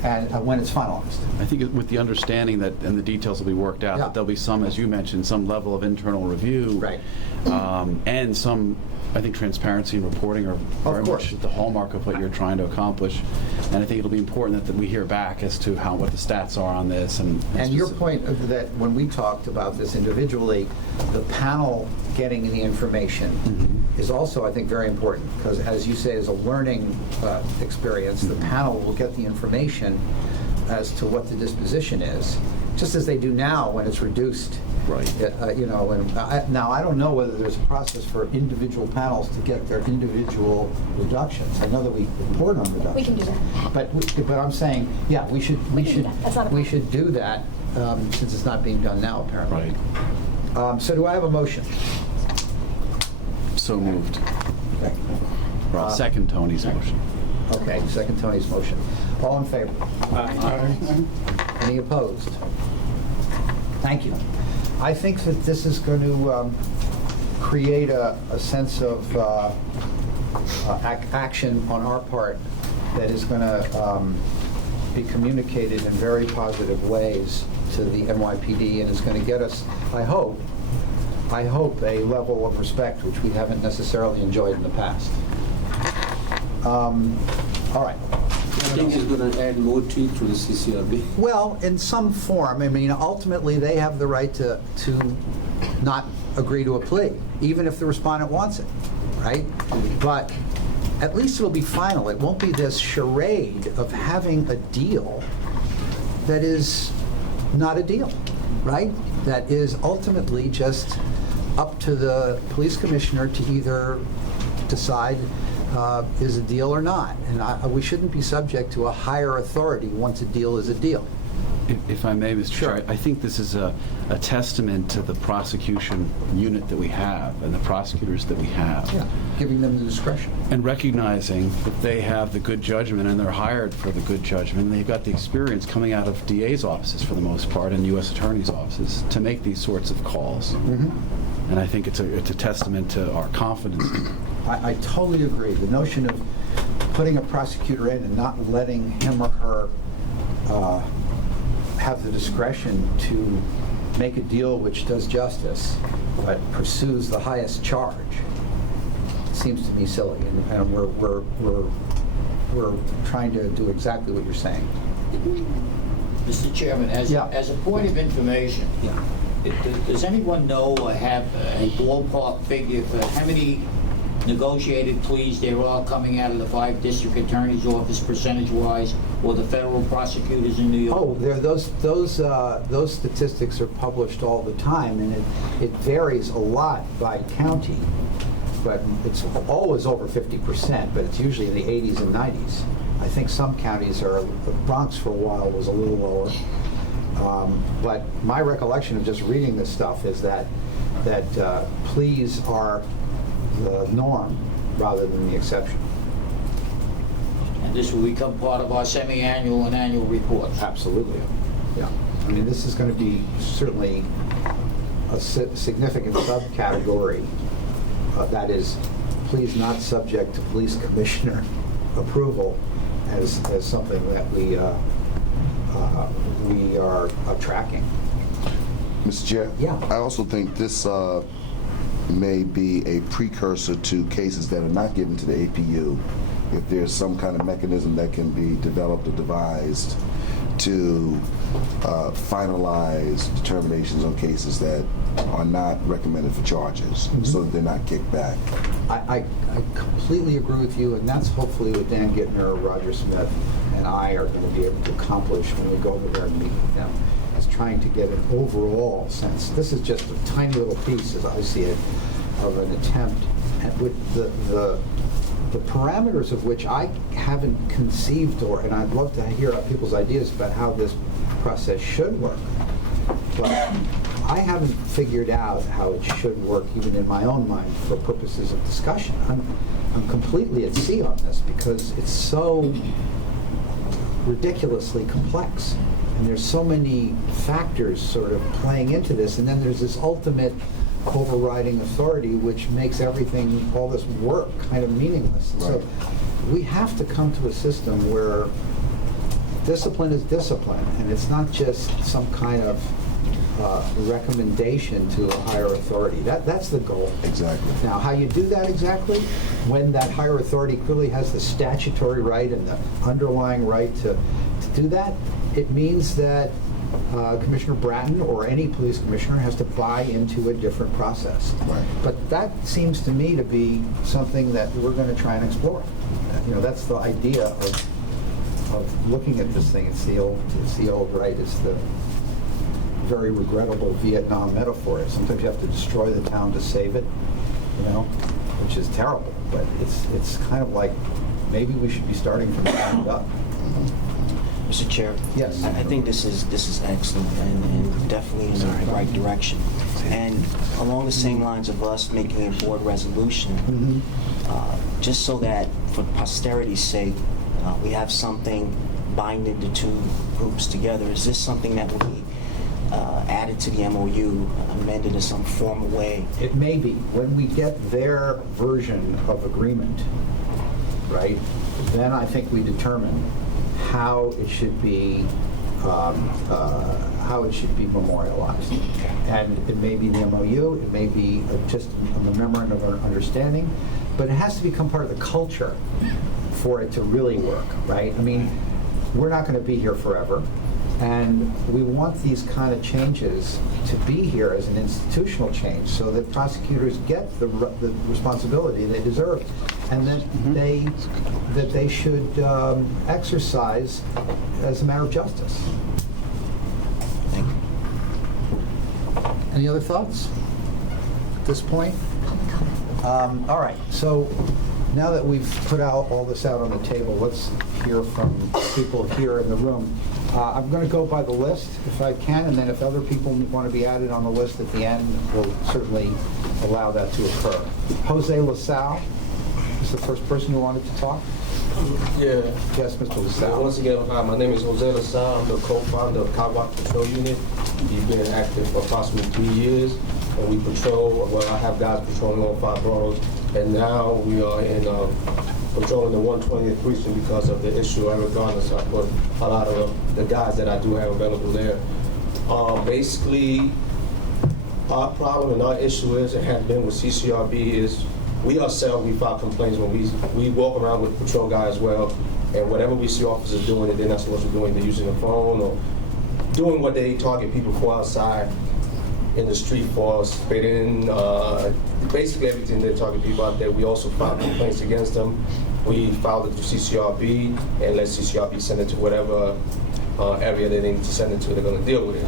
and when it's finalized. I think with the understanding that, and the details will be worked out, that there'll be some, as you mentioned, some level of internal review, right, and some, I think, transparency and reporting are very much the hallmark of what you're trying to accomplish. And I think it'll be important that we hear back as to what the stats are on this. And your point of that, when we talked about this individually, the panel getting the information is also, I think, very important, because as you say, as a learning experience, the panel will get the information as to what the disposition is, just as they do now when it's reduced. Right. Now, I don't know whether there's a process for individual panels to get their individual reductions. I know that we report on reductions. We can do that. But I'm saying, yeah, we should do that. That's not a we problem. should do that since it's not being done now, apparently. Right. So do I have a motion? So moved. Okay. Or second Tony's motion. Okay, second Tony's motion. All in favor? Any opposed? Thank you. I think that this is going to create a sense of action on our part that is going to be communicated in very positive ways to the NYPD, and is going to get us, I hope, a level of respect which we haven't necessarily enjoyed in the past. All right. I think it's going to add more teeth to the CCRB. Well, in some form. I mean, ultimately, they have the right to not agree to a plea, even if the respondent wants it, right? But at least it'll be final. It won't be this charade of having a deal that is not a deal, right? That is ultimately just up to the police commissioner to either decide is a deal or not. And we shouldn't be subject to a higher authority once a deal is a deal. If I may, Mr. Sure. Chair, I think this is a testament to the prosecution unit that we have and the prosecutors that we have. Yeah, giving them the discretion. And recognizing that they have the good judgment and they're hired for the good judgment. They've got the experience coming out of DA's offices for the most part and U.S. attorney's offices to make these sorts of calls. Mm-hmm. And I think it's a testament to our confidence. I totally agree. The notion of putting a prosecutor in and not letting him or her have the discretion to make a deal which does justice but pursues the highest charge seems to me silly, and we're trying to do exactly what you're saying. Mr. Chairman, as a point of information, does anyone know or have a ballpark figure for how many negotiated pleas there are coming out of the 5 district attorneys' office percentage-wise, or the federal prosecutors in New York? Oh, those statistics are published all the time, and it varies a lot by county, but it's always over 50%, but it's usually in the 80s and 90s. I think some counties are, the Bronx for a while was a little lower. But my recollection of just reading this stuff is that pleas are the norm rather than the exception. And this will become part of our semi-annual and annual reports. Absolutely. Yeah. I mean, this is going to be certainly a significant subcategory that is pleas not subject to police commissioner approval as something that we are tracking. Mr. Chair? Yeah. I also think this may be a precursor to cases that are not given to the APU. If there's some kind of mechanism that can be developed or devised to finalize determinations on cases that are not recommended for charges, so that they're not kicked back. I completely agree with you, and that's hopefully what Dan Gittner, Roger Smith, and I are going to be able to accomplish when we go over there and meet with them, is trying to get an overall sense. This is just a tiny little piece, as I see it, of an attempt at with the parameters of which I haven't conceived, and I'd love to hear people's ideas about how this process should work. But I haven't figured out how it should work, even in my own mind, for purposes of discussion. I'm completely at sea on this because it's so ridiculously complex, and there's so many factors sort of playing into this, and then there's this ultimate overriding authority which makes everything, all this work, kind of meaningless. Right. So we have to come to a system where discipline is discipline, and it's not just some kind of recommendation to a higher authority. That's the goal. Exactly. Now, how you do that exactly, when that higher authority clearly has the statutory right and the underlying right to do that, it means that Commissioner Bratton or any police commissioner has to buy into a different process. Right. But that seems to me to be something that we're going to try and explore. You know, that's the idea of looking at this thing. It's the old, right, it's the very regrettable Vietnam metaphor. Sometimes you have to destroy the town to save it, you know, which is terrible. But it's kind of like maybe we should be starting from the ground up. Mr. Chair? Yes. I think this is excellent and definitely in the right direction. And along the same lines of us making a board resolution, just so that for posterity's sake, we have something binding the two groups together. Is this something that will be added to the MOU, amended in some formal way? It may be. When we get their version of agreement, right, then I think we determine how it should be memorialized. And it may be the MOU, it may be just a memorandum of understanding, but it has to become part of the culture for it to really work, right? I mean, we're not going to be here forever, and we want these kind of changes to be here as an institutional change so that prosecutors get the responsibility they deserve, and that they should exercise as a matter of justice. Thank you. Any other thoughts at this point? All right, so now that we've put all this out on the table, let's hear from people here in the room. I'm going to go by the list if I can, and then if other people want to be added on the list at the end, we'll certainly allow that to occur. Jose LaSalle is the first person who wanted to talk. Yeah. Yes, Mr. LaSalle. Once again, hi, my name is Jose LaSalle. I'm the co-founder of Cowboy Patrol Unit. We've been active for approximately 3 years, and we patrol, well, I have guys patrolling all 5 boroughs, and now we are in patrolling the 120th precinct because of the issue. Regardless, I put a lot of the guys that I do have available there. Basically, our problem and our issue is, and has been with CCRB, is we ourselves, we file complaints when we walk around with patrol guys as well, and whatever we see officers doing that they're not supposed to be doing, they're using a phone or doing what they target people for outside in the street for, spitting, basically everything they target people out there. We also file complaints against them. We filed it to CCRB and let CCRB send it to whatever area they need to send it to. They're going to deal with it.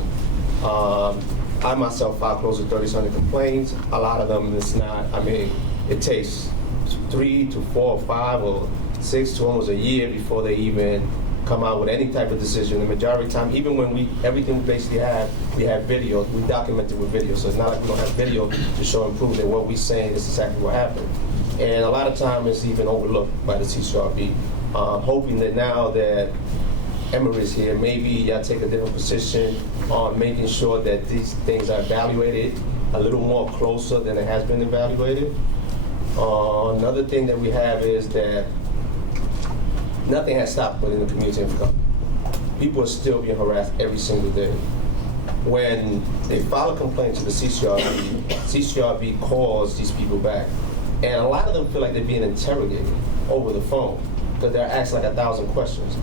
I myself filed close to 30 complaints. A lot of them is not, I mean, it takes 3 to 4 or 5 or 6 to almost a year before they even come out with any type of decision. The majority of the time, even when everything we basically have, we have video, we document it with video. So it's not like we don't have video to show and prove that what we're saying is exactly what happened. And a lot of time it's even overlooked by the CCRB. Hoping that now that Emory is here, maybe y'all take a different position on making sure that these things are evaluated a little more closer than it has been evaluated. Another thing that we have is that nothing has stopped within the community info. People are still being harassed every single day. When they file a complaint to the CCRB, CCRB calls these people back. And a lot of them feel like they're being interrogated over the phone because they're asked like 1,000 questions.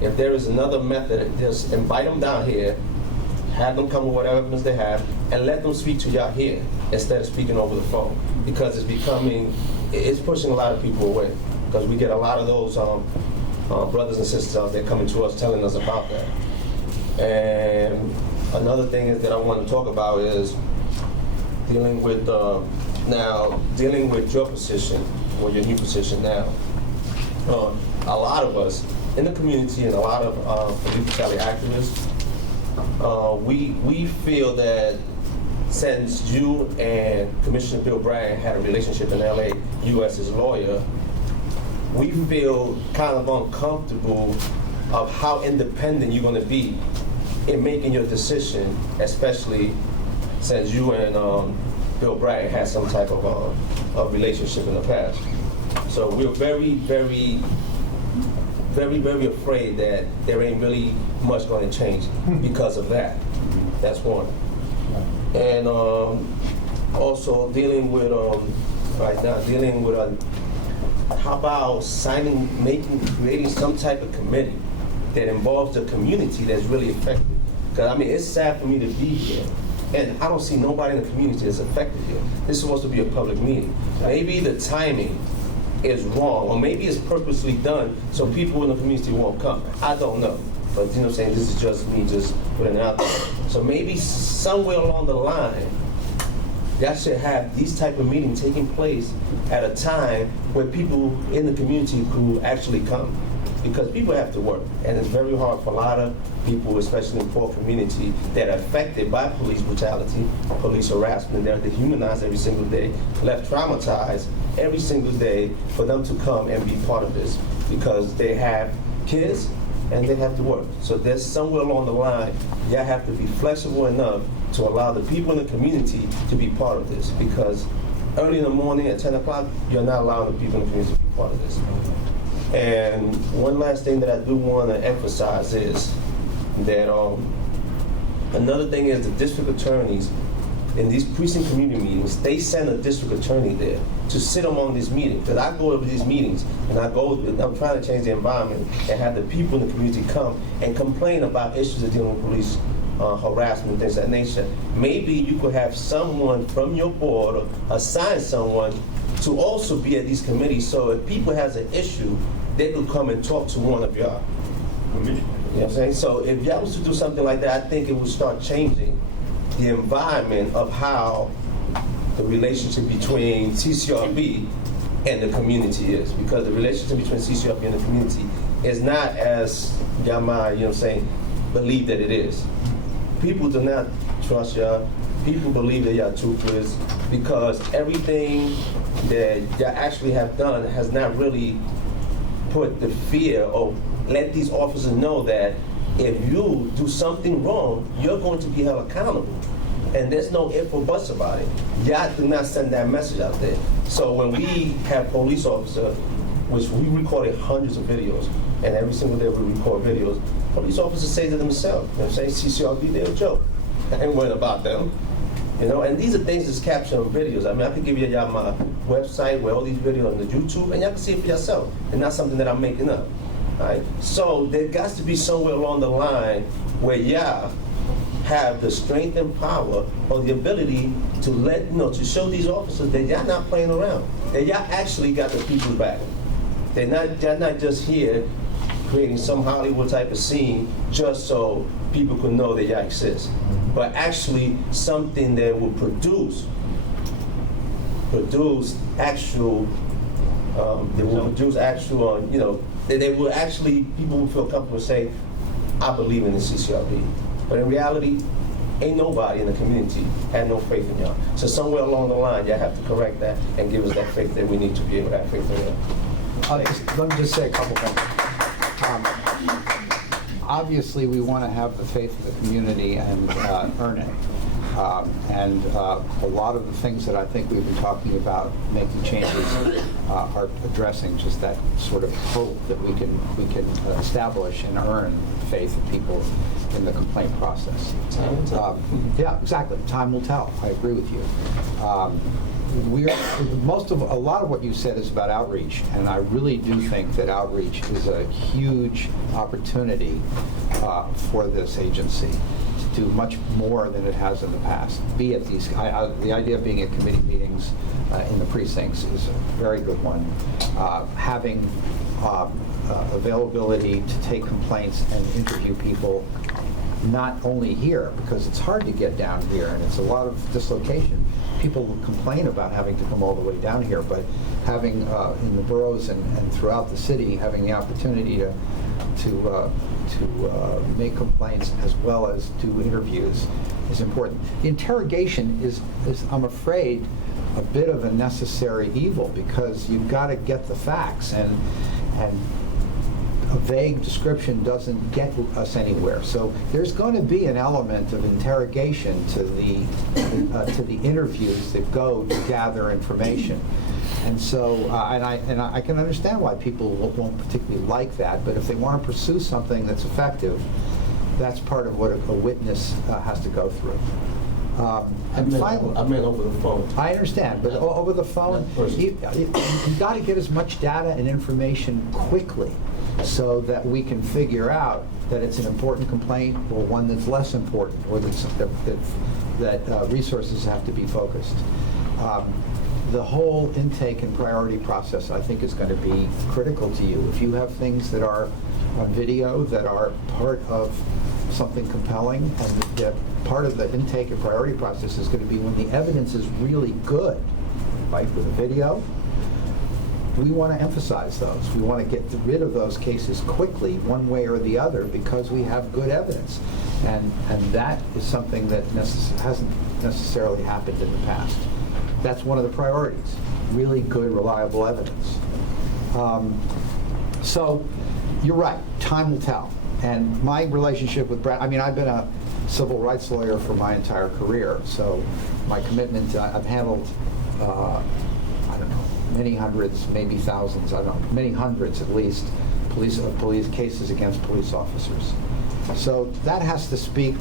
If there is another method, just invite them down here, have them come with whatever evidence they have, and let them speak to y'all here instead of speaking over the phone. Because it's pushing a lot of people away. Because we get a lot of those brothers and sisters out there coming to us telling us about that. And another thing is that I want to talk about is dealing with your position, or your new position now. A lot of us in the community and a lot of police brutality activists, we feel that since you and Commissioner Bill Bryan had a relationship in LA, you as his lawyer, we feel kind of uncomfortable of how independent you're going to be in making your decision, especially since you and Bill Bryan had some type of relationship in the past. So we're very, very, very, very afraid that there ain't really much going to change because of that. That's one. And also dealing with how about creating some type of committee that involves the community that's really affected? Because I mean, it's sad for me to be here, and I don't see nobody in the community that's affected here. This is supposed to be a public meeting. Maybe the timing is wrong, or maybe it's purposely done so people in the community won't come. I don't know. But you know what I'm saying, this is just me just putting it out there. So maybe somewhere along the line, y'all should have these type of meetings taking place at a time where people in the community could actually come. Because people have to work, and it's very hard for a lot of people, especially in poor community, that are affected by police brutality, police harassment. They're dehumanized every single day, left traumatized every single day, for them to come and be part of this, because they have kids and they have to work. So there's somewhere along the line, y'all have to be flexible enough to allow the people in the community to be part of this, because early in the morning at 10 o'clock, you're not allowing the people in the community to be part of this. And one last thing that I do want to emphasize is that another thing is the district attorneys in these precinct community meetings, they send a district attorney there to sit among these meetings. Because I go to these meetings and I'm trying to change the environment and have the people in the community come and complain about issues of dealing with police harassment, things of that nature. Maybe you could have someone from your board or assign someone to also be at these committees, so if people has an issue, they could come and talk to one of y'all. You know what I'm saying? So if y'all was to do something like that, I think it would start changing the environment of how the relationship between CCRB and the community is. Because the relationship between CCRB and the community is not as y'all might, you know what I'm saying, believe that it is. People do not trust y'all. People believe that y'all toothless, because everything that y'all actually have done has not really put the fear or let these officers know that if you do something wrong, you're going to be held accountable. And there's no ifs or buts about it. Y'all do not send that message out there. So when we have police officers, which we recorded hundreds of videos, and every single day we record videos, police officers say to themselves, you know what I'm saying, CCRB, they're a joke. I ain't worried about them. You know, and these are things that's captured on videos. I mean, I could give y'all my website where all these videos on the YouTube, and y'all can see it for yourself. And not something that I'm making up. All right? So there got to be somewhere along the line where y'all have the strength and power or the ability to to show these officers that y'all not playing around. That y'all actually got the people's back. Y'all not just here creating some Hollywood type of scene just so people could know that y'all exist, but actually something that will produce actual, they will actually, people will feel comfortable say, I believe in the CCRB. But in reality, ain't nobody in the community had no faith in y'all. So somewhere along the line, y'all have to correct that and give us that faith that we need to be able to have faith in y'all. Let me just say a couple things. Obviously, we want to have the faith of the community and earn it. And a lot of the things that I think we've been talking about making changes are addressing just that sort of hope that we can establish and earn the faith of people in the complaint process. Time will tell. Yeah, exactly. Time will tell. I agree with you. A lot of what you said is about outreach, and I really do think that outreach is a huge opportunity for this agency to do much more than it has in the past. Be at these, the idea of being at committee meetings in the precincts is a very good one. Having availability to take complaints and interview people, not only here, because it's hard to get down here and it's a lot of dislocation. People will complain about having to come all the way down here, but having in the boroughs and throughout the city, having the opportunity to make complaints as well as do interviews is important. The interrogation is I'm afraid, a bit of a necessary evil, because you've got to get the facts, and a vague description doesn't get us anywhere. So there's going to be an element of interrogation to the interviews that go to gather information. And so, and I can understand why people won't particularly like that, but if they want to pursue something that's effective, that's part of what a witness has to go through. And finally, I meant over the phone. I understand, but over the phone, you've got to get as much data and information quickly so that we can figure out that it's an important complaint or one that's less important, or that resources have to be focused. the whole intake and priority process, I think, is going to be critical to you. If you have things that are on video that are part of something compelling, and that part of the intake and priority process is going to be when the evidence is really good, right, with a video, we want to emphasize those. We want to get rid of those cases quickly, one way or the other, because we have good evidence. And that is something that hasn't necessarily happened in the past. That's one of the priorities, really good, reliable evidence. So you're right, time will tell. And my relationship with Brad, I mean, I've been a civil rights lawyer for my entire career, so my commitment, I've handled, I don't know, many hundreds, maybe thousands, I don't know, many hundreds at least, police cases against police officers. So that has to speak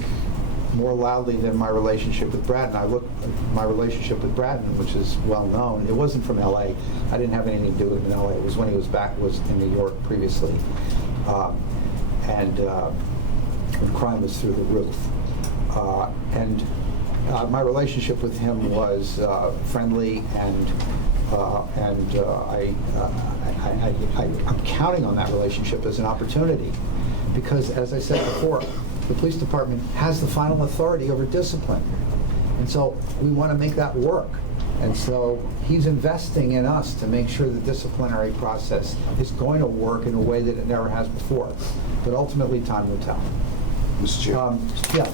more loudly than my relationship with Braden. I look at my relationship with Braden, which is well known. It wasn't from LA. I didn't have anything to do with him in LA. It was when he was in New York previously. And crime was through the roof. My relationship with him was friendly, and I'm counting on that relationship as an opportunity, because, as I said before, the police department has the final authority over discipline, and so we want to make that work. And so he's investing in us to make sure the disciplinary process is going to work in a way that it never has before. But ultimately, time will tell. Mr. Chair. Yeah.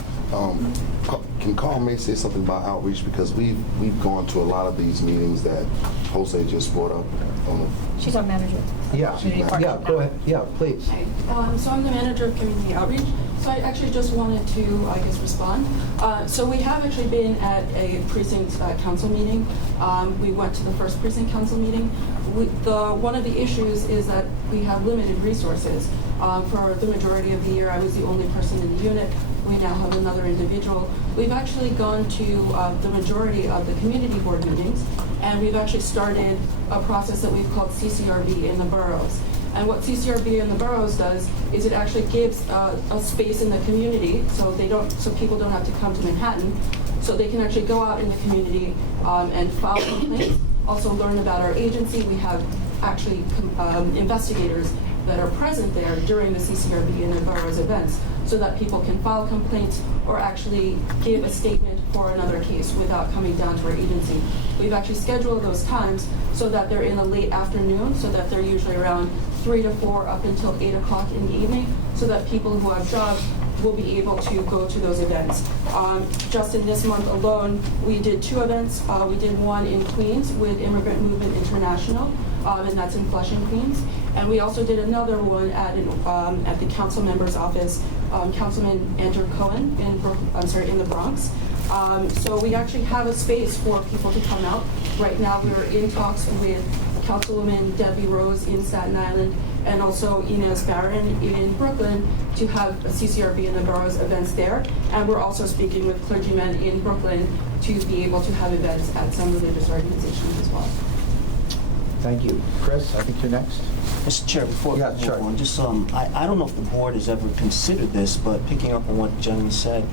Can Carl May say something about outreach, because we've gone to a lot of these meetings that Jose just brought up. She's our manager. Yeah. Yeah. Go ahead. Yeah, please. Hi. So I'm the manager of community outreach. So I actually just wanted to, I guess, respond. So we have actually been at a precinct council meeting. We went to the first precinct council meeting. One of the issues is that we have limited resources. For the majority of the year, I was the only person in the unit. We now have another individual. We've actually gone to the majority of the community board meetings, and we've actually started a process that we've called CCRB in the boroughs. And what CCRB in the boroughs does is it actually gives a space in the community, so people don't have to come to Manhattan, so they can actually go out in the community and file complaints. Also learn about our agency. We have actually investigators that are present there during the CCRB and the boroughs events, so that people can file complaints or actually give a statement for another case without coming down to our agency. We've actually scheduled those times so that they're in the late afternoon, so that they're usually around 3 to 4 up until 8 o'clock in the evening, so that people who have jobs will be able to go to those events. Just in this month alone, we did 2 events. We did one in Queens with Immigrant Movement International, and that's in Flushing, Queens. And we also did another one at the council member's office, Councilman Andrew Cohen in the Bronx. So we actually have a space for people to come out. Right now we're in talks with Councilwoman Debbie Rose in Staten Island and also Inez Barron in Brooklyn to have a CCRB in the boroughs events there. And we're also speaking with clergymen in Brooklyn to be able to have events at some religious organizations as well. Thank you. Chris, I think you're next. Mr. Chair, before we Yeah, move sure. on, just I don't know if the board has ever considered this, but picking up on what the gentleman said,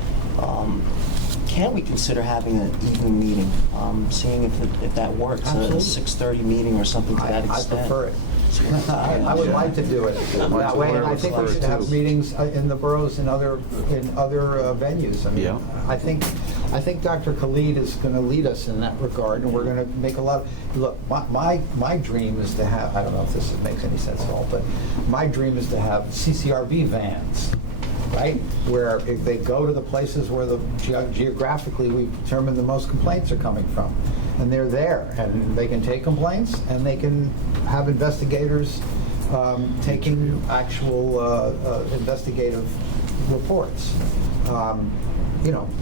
can we consider having an evening meeting, seeing if that works, Absolutely. a 6:30 meeting or something to that I extent? prefer it. I would like to do it that way, and I think we should have meetings in the boroughs and other venues. I mean, Yeah. I think Dr. Khalid is going to lead us in that regard, and we're going to make a lot of, look, my dream is to have, I don't know if this makes any sense at all, but my dream is to have CCRB vans, right? Where if they go to the places where geographically we've determined the most complaints are coming from. And they're there, and they can take complaints, and they can have investigators taking actual investigative reports.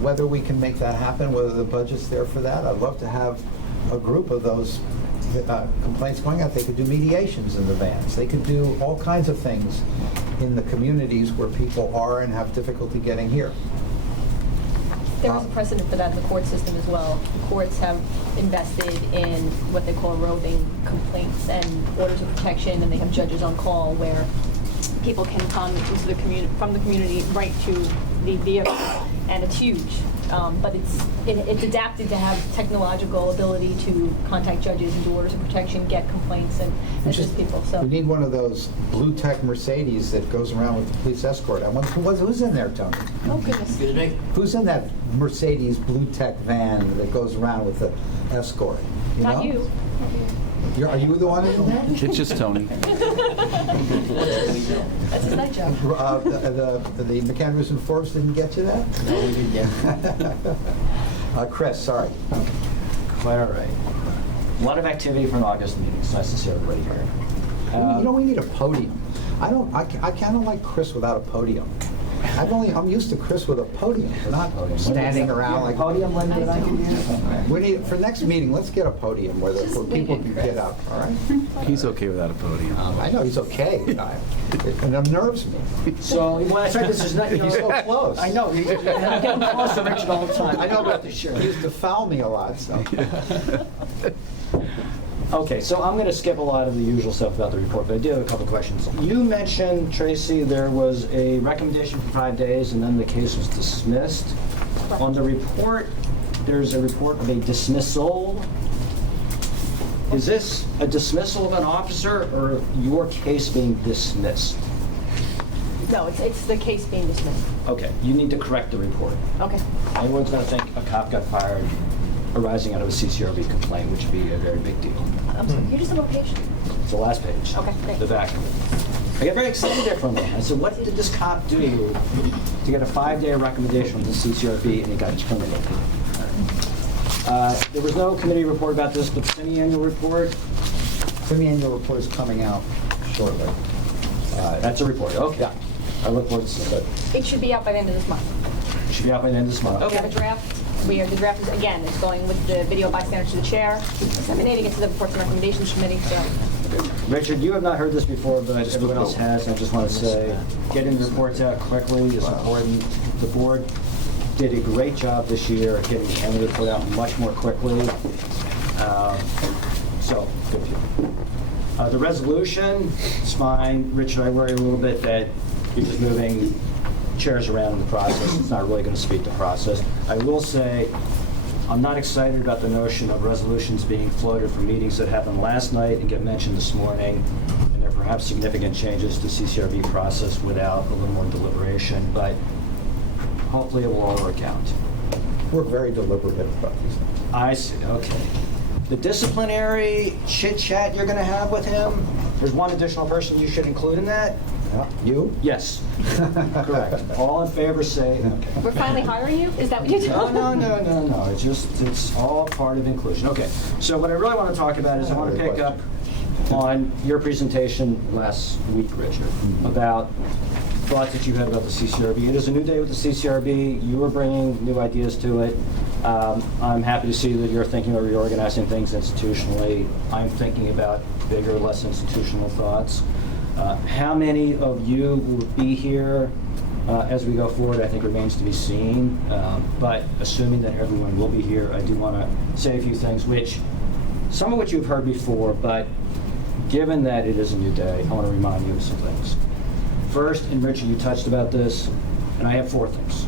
Whether we can make that happen, whether the budget's there for that, I'd love to have a group of those complaints going out. They could do mediations in the vans. They could do all kinds of things in the communities where people are and have difficulty getting here. There is a precedent for that in the court system as well. Courts have invested in what they call roving complaints and orders of protection, and they have judges on call where people can come into the from the community right to the vehicle, and it's huge. But it's adapted to have technological ability to contact judges and do orders of protection, get complaints, and assist people. So We need one of those blue tech Mercedes that goes around with the police escort. I wonder who's in there, Tony? oh goodness. Excuse me? Who's in that Mercedes blue tech van that goes around with the escort? Not know? you. Are you the one in there? It's just Tony. That's his night job. The McHenrys and Forbes didn't get you that? No, we didn't get Chris, sorry. Quite all right. A lot of activity for an August meeting, so nice to see everybody here. We need a podium. I kind of like Chris without a podium. I'm used to Chris with a podium, not standing around like. Podium, Linda, that I can use? We need, for next meeting, let's get a podium where people can get up, all right? He's okay without a podium. I know he's okay. It unnerves me. So, when I said this is not, He's so close. I know, and I'm getting close to Richard all the time. I know, but the he shirt. used to foul me a lot, so. Okay, so I'm going to skip a lot of the usual stuff about the report, but I do have a couple questions. You mentioned, Tracy, there was a recommendation for 5 days, and then the case was dismissed. Correct. On the report, there's a report of a dismissal. Is this a dismissal of an officer, or your case being dismissed? No, it's the case being dismissed. Okay, you need to correct the report. Okay. Anyone's going to think a cop got fired arising out of a CCRB complaint, which would be a very big deal. I'm sorry. You're just on location. It's the last page. Okay, great. The back of it. I get very excited there for a minute. I said, what did this cop do to get a 5-day recommendation from the CCRB and he got terminated? There was no committee report about this, but the semi-annual report, Semi-annual report is coming out shortly. that's a report. Okay. Yeah. I look forward to seeing it. It should be out by the end of this month. It should be out by the end of this month. We have a draft. The draft is, again, it's going with the video bystander to the chair, disseminating it to the reports and recommendations committee, so. Richard, you have not heard this before, but everyone else has, and I just want to say, getting the reports out quickly is important. The board did a great job this year at getting the annual report out much more quickly. So, good for you. The resolution is fine. Richard, I worry a little bit that you're just moving chairs around in the process. It's not really going to speed the process. I will say, I'm not excited about the notion of resolutions being floated from meetings that happened last night and get mentioned this morning, and there are perhaps significant changes to CCRB process without a little more deliberation, but hopefully it will all work out. We're very deliberative about these things. I see, okay. The disciplinary chit-chat you're going to have with him, there's one additional person you should include in that? Yeah, you? Yes, correct. All in favor say, okay. We're finally hiring you? Is that what you're doing? No. It's all part of inclusion. Okay, so what I really want to talk about is I want to pick up on your presentation last week, Richard, about thoughts that you had about the CCRB. It is a new day with the CCRB. You are bringing new ideas to it. I'm happy to see that you're thinking of reorganizing things institutionally. I'm thinking about bigger, less institutional thoughts. How many of you will be here as we go forward, I think remains to be seen. But assuming that everyone will be here, I do want to say a few things, some of which you've heard before, but given that it is a new day, I want to remind you of some things. First, and Richard, you touched about this, and I have 4 things.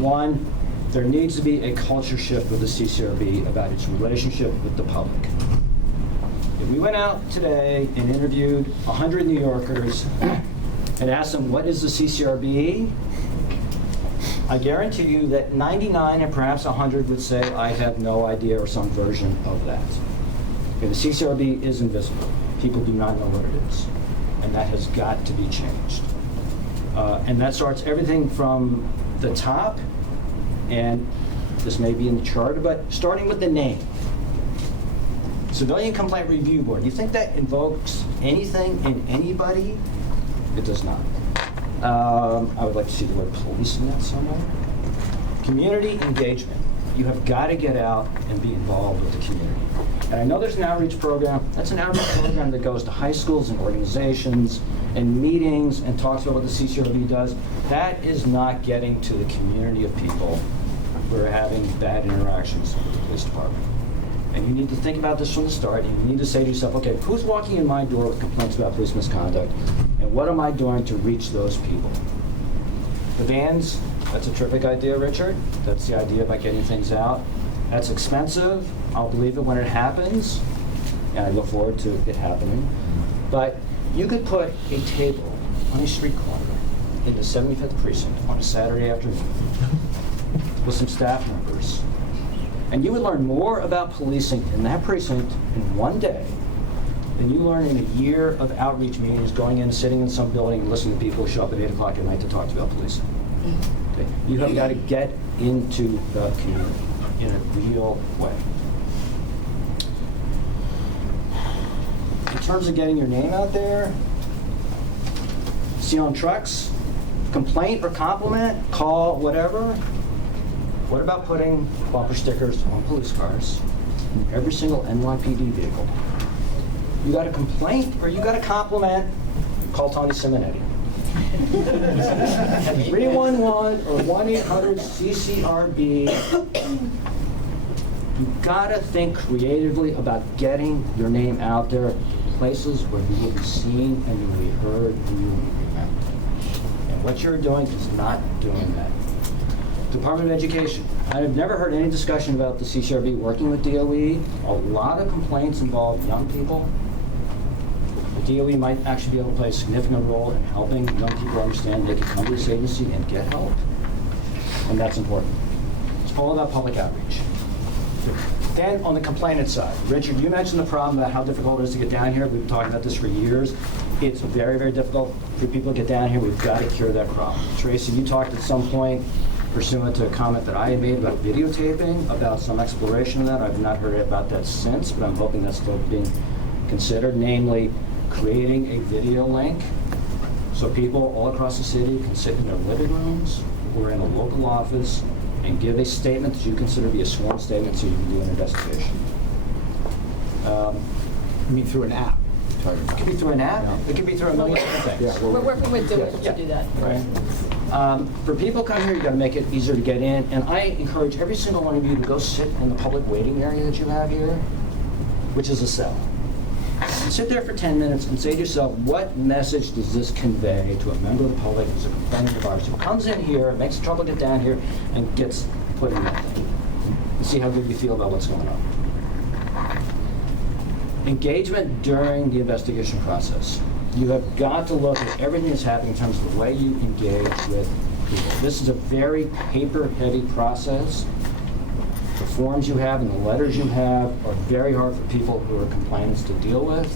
1, there needs to be a culture shift with the CCRB about its relationship with the public. If we went out today and interviewed 100 New Yorkers and asked them, what is the CCRB? I guarantee you that 99 and perhaps 100 would say, I have no idea, or some version of that. Okay, the CCRB is invisible. People do not know what it is. And that has got to be changed. And that starts everything from the top, and this may be in the charter, but starting with the name. Civilian Complaint Review Board. Do you think that invokes anything in anybody? It does not. I would like to see the word police in that somewhere. Community engagement. You have got to get out and be involved with the community. And I know there's an outreach program. That's an outreach program that goes to high schools and organizations and meetings and talks about what the CCRB does. That is not getting to the community of people who are having bad interactions with the police department. And you need to think about this from the start, and you need to say to yourself, okay, who's walking in my door with complaints about police misconduct, and what am I doing to reach those people? The vans That's a terrific idea, Richard. That's the idea about getting things out. That's expensive. I'll believe it when it happens, and I look forward to it happening. But you could put a table on a street corner in the 75th precinct on a Saturday afternoon with some staff members, and you would learn more about policing in that precinct in one day than you learn in a year of outreach meetings, going in, sitting in some building, and listening to people who show up at 8 o'clock at night to talk to you about policing. Okay? You have got to get into the community in a real way. In terms of getting your name out there, see on trucks, complaint or compliment, call, whatever. What about putting bumper stickers on police cars in every single NYPD vehicle? You got a complaint or you got a compliment, call Tony Simonetti. At 311 or 1-800-CCRB. You gotta think creatively about getting your name out there, places where you will be seen and you will be heard and you will be remembered. And what you're doing is not doing that. Department of Education. I've never heard any discussion about the CCRB working with DOE. A lot of complaints involve young people. The DOE might actually be able to play a significant role in helping young people understand they can come to this agency and get help. And that's important. It's all about public outreach. Then on the complainant side, Richard, you mentioned the problem about how difficult it is to get down here. We've been talking about this for years. It's very, very difficult for people to get down here. We've got to cure that problem. Tracy, you talked at some point, pursuant to a comment that I had made about videotaping, about some exploration of that. I've not heard about that since, but I'm hoping that's still being considered, namely creating a video link so people all across the city can sit in their living rooms or in a local office and give a statement that you consider to be a sworn statement so you can do an investigation. You mean through an app? It could be through an app. It could be through a million different things. Yeah, We're working with DOE to do that. Right. For people coming here, you got to make it easier to get in. And I encourage every single one of you to go sit in the public waiting area that you have here, which is a cell. And sit there for 10 minutes and say to yourself, what message does this convey to a member of the public who's a complainant of ours who comes in here, makes trouble to get down here, and gets put in that thing? And see how good you feel about what's going on. Engagement during the investigation process. You have got to look at everything that's happening in terms of the way you engage with people. This is a very paper-heavy process. The forms you have and the letters you have are very hard for people who are complainants to deal with.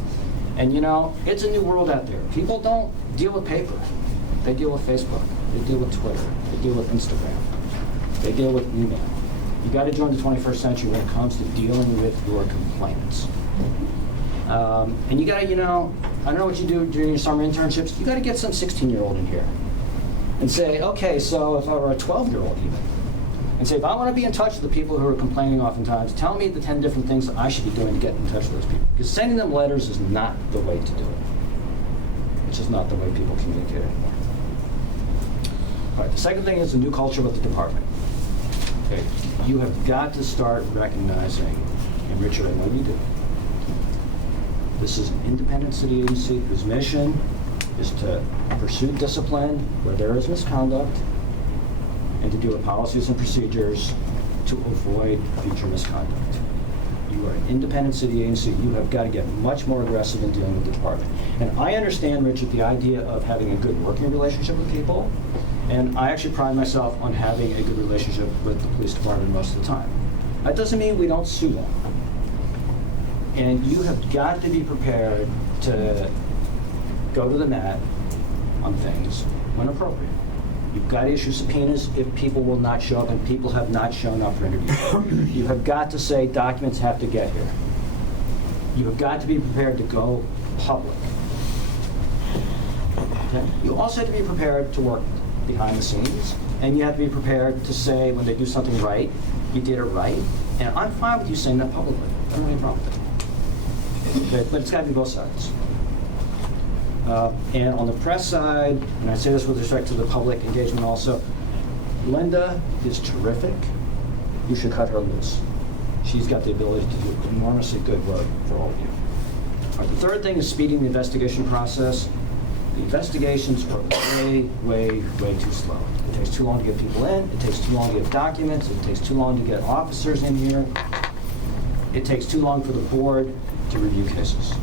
And you know, it's a new world out there. People don't deal with paper. They deal with Facebook. They deal with Twitter. They deal with Instagram. They deal with email. You got to join the 21st century when it comes to dealing with your complainants. And you got to, you know, I don't know what you do during your summer internships. You got to get some 16-year-old in here and say, okay, so if I were a 12-year-old even, and say, if I want to be in touch with the people who are complaining oftentimes, tell me the 10 different things that I should be doing to get in touch with those people. Because sending them letters is not the way to do it. It's just not the way people communicate anymore. All right, the second thing is the new culture with the department. Okay, you have got to start recognizing, and Richard, I know you do, this is an independent city agency whose mission is to pursue discipline where there is misconduct and to deal with policies and procedures to avoid future misconduct. You are an independent city agency. You have got to get much more aggressive in dealing with the department. And I understand, Richard, the idea of having a good working relationship with people, and I actually pride myself on having a good relationship with the police department most of the time. That doesn't mean we don't sue them. And you have got to be prepared to go to the mat on things when appropriate. You've got to issue subpoenas if people will not show up, and people have not shown up for interviews. You have got to say documents have to get here. You have got to be prepared to go public. Okay? You also have to be prepared to work behind the scenes, and you have to be prepared to say when they do something right, you did it right. And I'm fine with you saying that publicly. I don't have any problem with it. Okay, but it's got to be both sides. And on the press side, and I say this with respect to the public engagement also, Linda is terrific. You should cut her loose. She's got the ability to do enormously good work for all of you. All right, the third thing is speeding the investigation process. The investigations are way, way, way too slow. It takes too long to get people in, it takes too long to get documents, it takes too long to get officers in here. It takes too long for the board to review cases.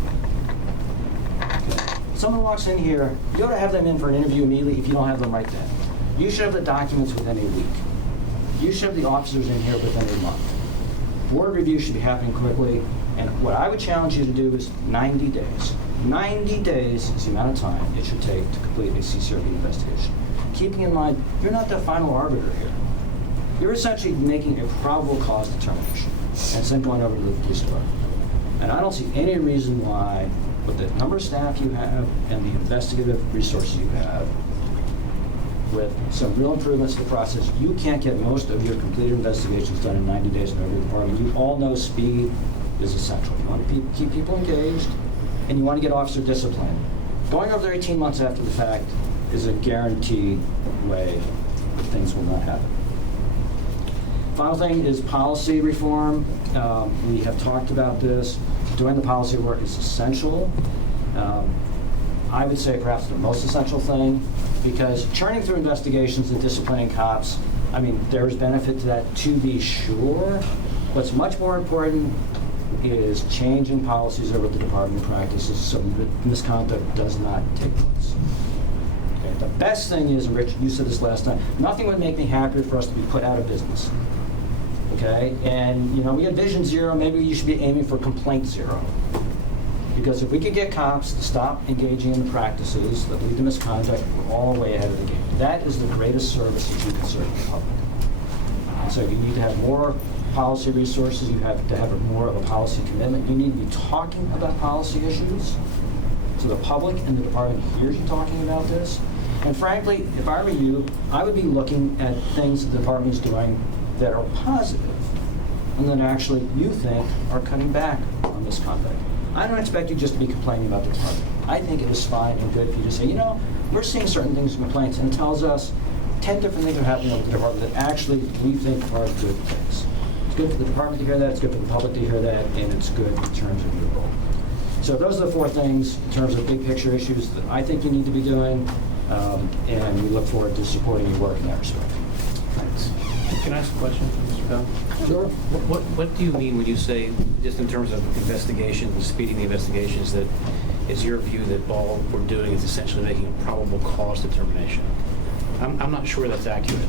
Okay. Someone walks in here, you ought to have them in for an interview immediately if you don't have them right then. You should have the documents within a week. You should have the officers in here within a month. Board review should be happening quickly, and what I would challenge you to do is 90 days. 90 days is the amount of time it should take to complete a CCRB investigation. Keeping in mind, you're not the final arbiter here. You're essentially making a probable cause determination, and it's then going over to the police department. And I don't see any reason why, with the number of staff you have and the investigative resources you have, with some real improvements to the process, you can't get most of your completed investigations done in 90 days in every department. You all know speed is essential. You want to keep people engaged, and you want to get officer discipline. Going over there 18 months after the fact is a guaranteed way that things will not happen. Final thing is policy reform. We have talked about this. Doing the policy work is essential. I would say perhaps the most essential thing, because churning through investigations and disciplining cops, I mean, there's benefit to that, to be sure. What's much more important is changing policies over the department practices so that misconduct does not take place. Okay. The best thing is, and Rich, you said this last time, nothing would make me happier for us to be put out of business. Okay, and you know, we had Vision Zero, maybe you should be aiming for Complaint Zero. Because if we could get cops to stop engaging in the practices that lead to misconduct, we're all way ahead of the game. That is the greatest service that you can serve the public. So you need to have more policy resources, you have to have more of a policy commitment. You need to be talking about policy issues so the public and the department hears you talking about this. And frankly, if I were you, I would be looking at things the department is doing that are positive and that actually you think are cutting back on misconduct. I don't expect you just to be complaining about the department. I think it is fine and good for you to say, you know, we're seeing certain things in complaints, and it tells us 10 different things are happening with the department that actually we think are good things. It's good for the department to hear that, it's good for the public to hear that, and it's good in terms of your role. So those are the 4 things in terms of big picture issues that I think you need to be doing, and we look forward to supporting your work in that respect. Thanks. Can I ask a question, Mr. Bell? Sure. What do you mean when you say, just in terms of investigations, speeding the investigations, that is your view that all we're doing is essentially making a probable cause determination? I'm not sure that's accurate,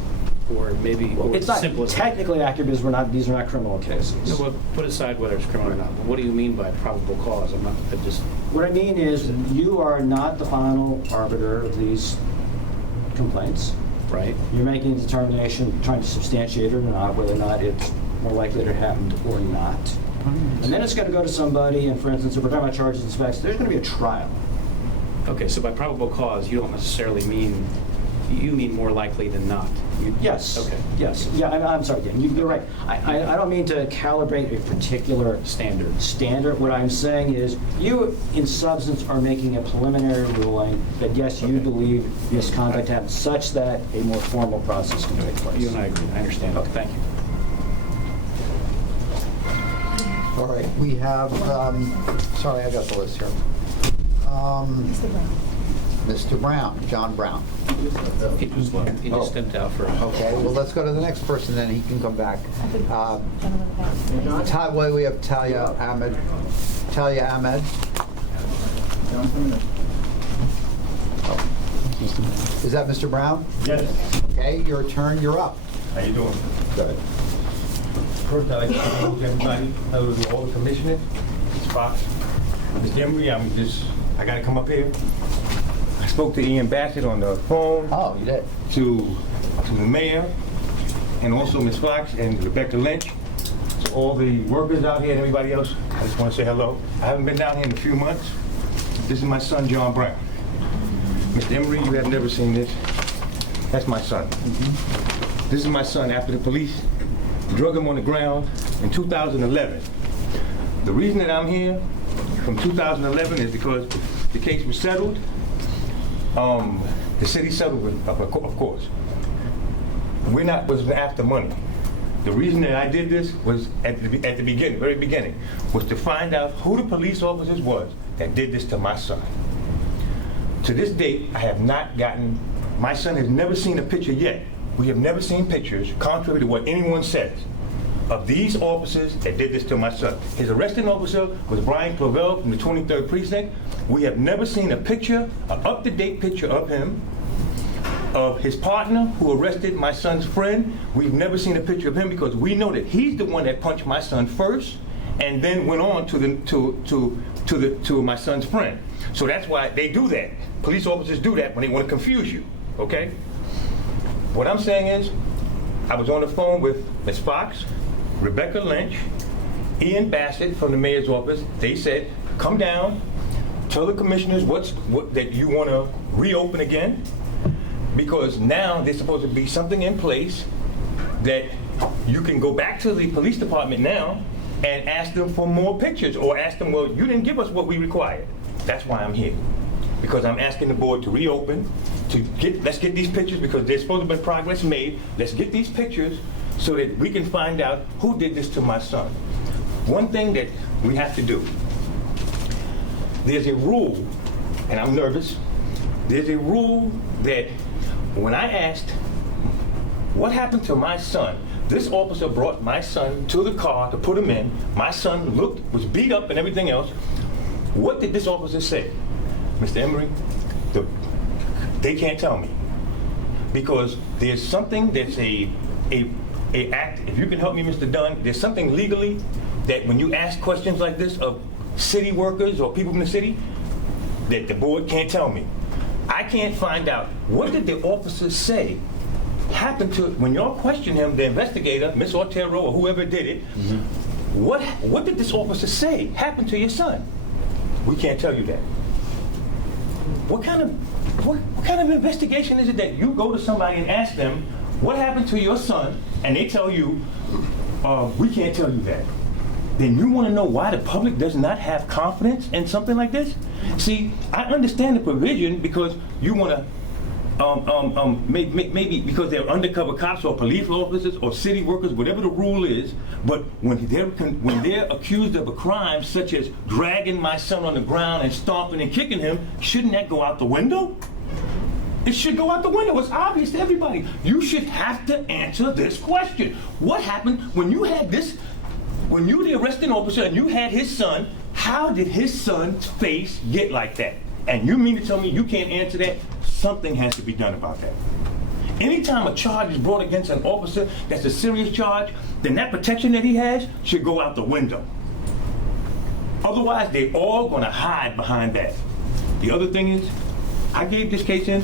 or maybe or it's not simple as technically accurate because these are not criminal cases. No, well, put aside whether it's criminal or not. But what do you mean by probable cause? What I mean is you are not the final arbiter of these complaints. Right. You're making a determination, trying to substantiate it or not, whether or not it's more likely to happen or not. And then it's going to go to somebody, and for instance, if we're talking about charges and specs, there's going to be a trial. Okay, so by probable cause, you don't necessarily mean, you mean more likely than not. Yes. Okay. Yes. Yeah, I'm sorry, Dan. You're right. I don't mean to calibrate a particular standard. What I'm saying is you, in substance, are making a preliminary ruling that, yes, you believe misconduct happened such that a more formal process can take place. You and I agree. I understand. Okay, thank you. All right, we have, sorry, I got the list here. Mr. Brown, John Brown. He just stepped out for. Okay, well, let's go to the next person, then he can come back. We have Talia Ahmed. Talia Ahmed. Is that Mr. Brown? Yes. Okay, your turn, you're up. How you doing? Good. First, I'd like to thank everybody, all the commissioners, Ms. Fox, Ms. Emery. I got to come up here. I spoke to Ian Bassett on the phone. Oh, you did? To the mayor, and also Ms. Fox and Rebecca Lynch, to all the workers out here and everybody else. I just want to say hello. I haven't been down here in a few months. This is my son, John Brown. Mr. Emery, you have never seen this. That's my son. This is my son after the police drug him on the ground in 2011. The reason that I'm here from 2011 is because the case was settled. The city settled with, of course. Was after money. The reason that I did this was at the beginning, very beginning, was to find out who the police officers was that did this to my son. to this date, I have not gotten, my son has never seen a picture yet. We have never seen pictures, contrary to what anyone says, of these officers that did this to my son. His arresting officer was Brian Clavell from the 23rd Precinct. We have never seen a picture, an up-to-date picture of him, of his partner who arrested my son's friend. We've never seen a picture of him because we know that he's the one that punched my son first and then went on to my son's friend. So that's why they do that. Police officers do that when they want to confuse you, okay? What I'm saying is, I was on the phone with Ms. Fox, Rebecca Lynch, Ian Bassett from the mayor's office. They said, come down, tell the commissioners that you want to reopen again, because now there's supposed to be something in place that you can go back to the police department now and ask them for more pictures, or ask them, well, you didn't give us what we required. That's why I'm here, because I'm asking the board to reopen, let's get these pictures, because there's supposed to be progress made. Let's get these pictures so that we can find out who did this to my son. One thing that we have to do, there's a rule, and I'm nervous, there's a rule that when I asked what happened to my son, this officer brought my son to the car to put him in. My son was beat up and everything else. What did this officer say? Mr. Emery, they can't tell me. Because there's something that's a act, if you can help me, Mr. Dunn, there's something legally that when you ask questions like this of city workers or people from the city, that the board can't tell me. I can't find out, what did the officer say happened to, when y'all question him, the investigator, Miss Otero or whoever did it, what did this officer say happened to your son? We can't tell you that. What kind of investigation is it that you go to somebody and ask them, what happened to your son, and they tell you, we can't tell you that? Then you want to know why the public does not have confidence in something like this? See, I understand the provision because you want to, maybe because they're undercover cops or police officers or city workers, whatever the rule is, but when they're accused of a crime such as dragging my son on the ground and stomping and kicking him, shouldn't that go out the window? It should go out the window. It's obvious to everybody. You should have to answer this question. What happened when you had this, when you were the arresting officer and you had his son, how did his son's face get like that? And you mean to tell me you can't answer that? Something has to be done about that. Anytime a charge is brought against an officer that's a serious charge, then that protection that he has should go out the window. Otherwise, they're all going to hide behind that. The other thing is, I gave this case in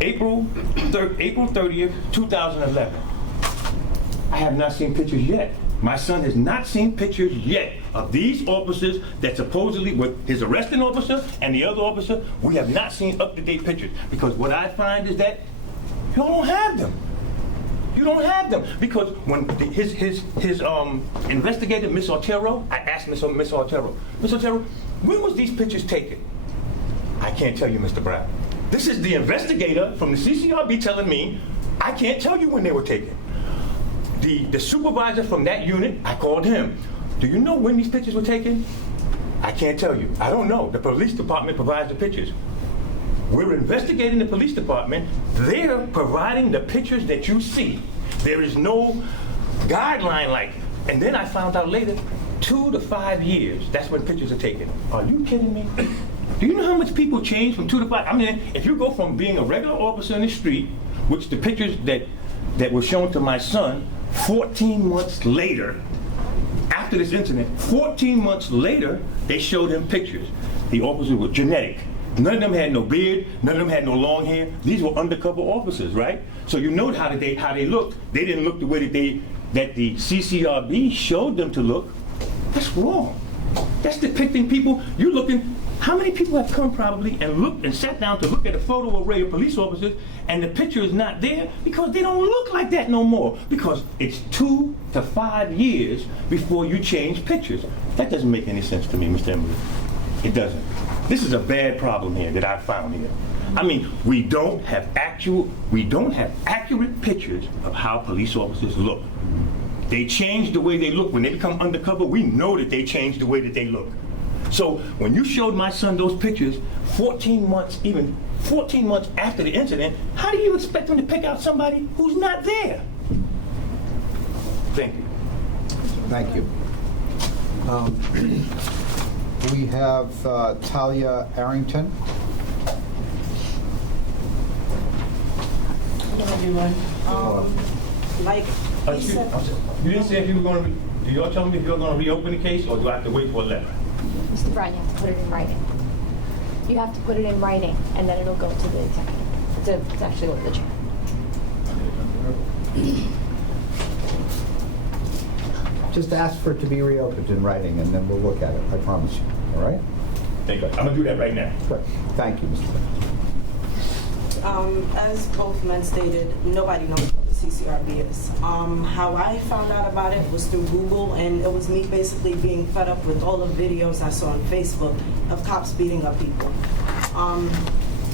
April 30th, 2011. I have not seen pictures yet. My son has not seen pictures yet of these officers that supposedly were his arresting officer and the other officer. We have not seen up-to-date pictures, because what I find is that you don't have them. You don't have them, because when his investigator, Miss Otero, I asked Miss Otero, when was these pictures taken? I can't tell you, Mr. Brown. This is the investigator from the CCRB telling me I can't tell you when they were taken. The supervisor from that unit, I called him. Do you know when these pictures were taken? I can't tell you. I don't know. The police department provides the pictures. We're investigating the police department. They're providing the pictures that you see. There is no guideline like, and then I found out later, 2 to 5 years, that's when pictures are taken. Are you kidding me? Do you know how much people change from 2 to 5? I mean, if you go from being a regular officer in the street, which the pictures that were shown to my son, 14 months later, after this incident, 14 months later, they showed him pictures. The officers were genetic. None of them had no beard, none of them had no long hair. These were undercover officers, right? So you know how they looked. They didn't look the way that the CCRB showed them to look. That's wrong. That's depicting people. You're looking, how many people have come probably and looked and sat down to look at a photo array of police officers and the picture is not there because they don't look like that no more, because it's 2 to 5 years before you change pictures. That doesn't make any sense to me, Mr. Emery. It doesn't. This is a bad problem here that I found here. I mean, we don't have accurate pictures of how police officers look. They change the way they look. When they become undercover, we know that they change the way that they look. So when you showed my son those pictures 14 months, even 14 months after the incident, how do you expect him to pick out somebody who's not there? Thank you. Thank you. We have Talia Arrington. Hello, everyone. Like he said, You didn't say if you were going to, do y'all tell me if you're going to reopen the case, or do I have to wait for a letter? Mr. Brown, you have to put it in writing. You have to put it in writing, and then it'll go to the executive. It's actually what the chair. Just ask for it to be reopened in writing, and then we'll look at it, I promise you, all right? Thank you. I'm going to do that right now. Good. Thank you, Mr. President. as both men stated, nobody knows what the CCRB is. How I found out about it was through Google, and it was me basically being fed up with all the videos I saw on Facebook of cops beating up people.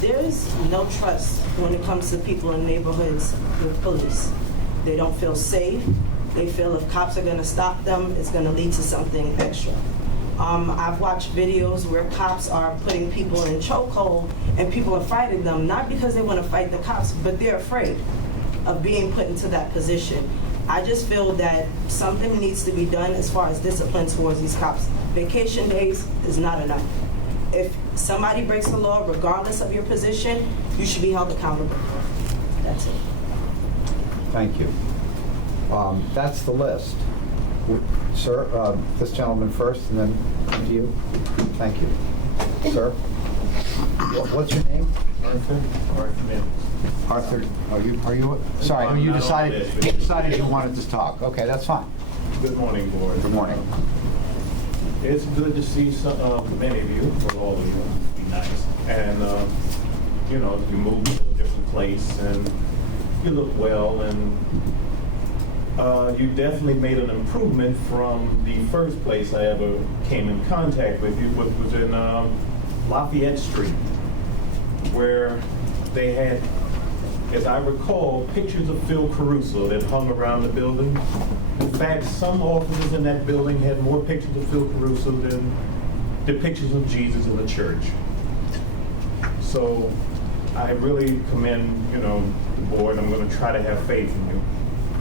There is no trust when it comes to people in neighborhoods with police. They don't feel safe. They feel if cops are going to stop them, it's going to lead to something extra. I've watched videos where cops are putting people in chokehold and people are fighting them, not because they want to fight the cops, but they're afraid of being put into that position. I just feel that something needs to be done as far as discipline towards these cops. Vacation days is not enough. If somebody breaks the law, regardless of your position, you should be held accountable. That's it. Thank you. That's the list. Sir, this gentleman first, and then come to you. Thank you. Sir? What's your name? Arthur. Arthur, are you, sorry, you decided you wanted to talk. Okay, that's fine. Good morning, board. Good morning. It's good to see many of you, or all of you, be nice. And, you know, you move to a different place and you look well, and you definitely made an improvement from the first place I ever came in contact with you, which was in Lafayette Street, where they had, as I recall, pictures of Phil Caruso that hung around the building. In fact, some officers in that building had more pictures of Phil Caruso than depictions of Jesus in the church. So I really commend, you know, the board. I'm going to try to have faith in you.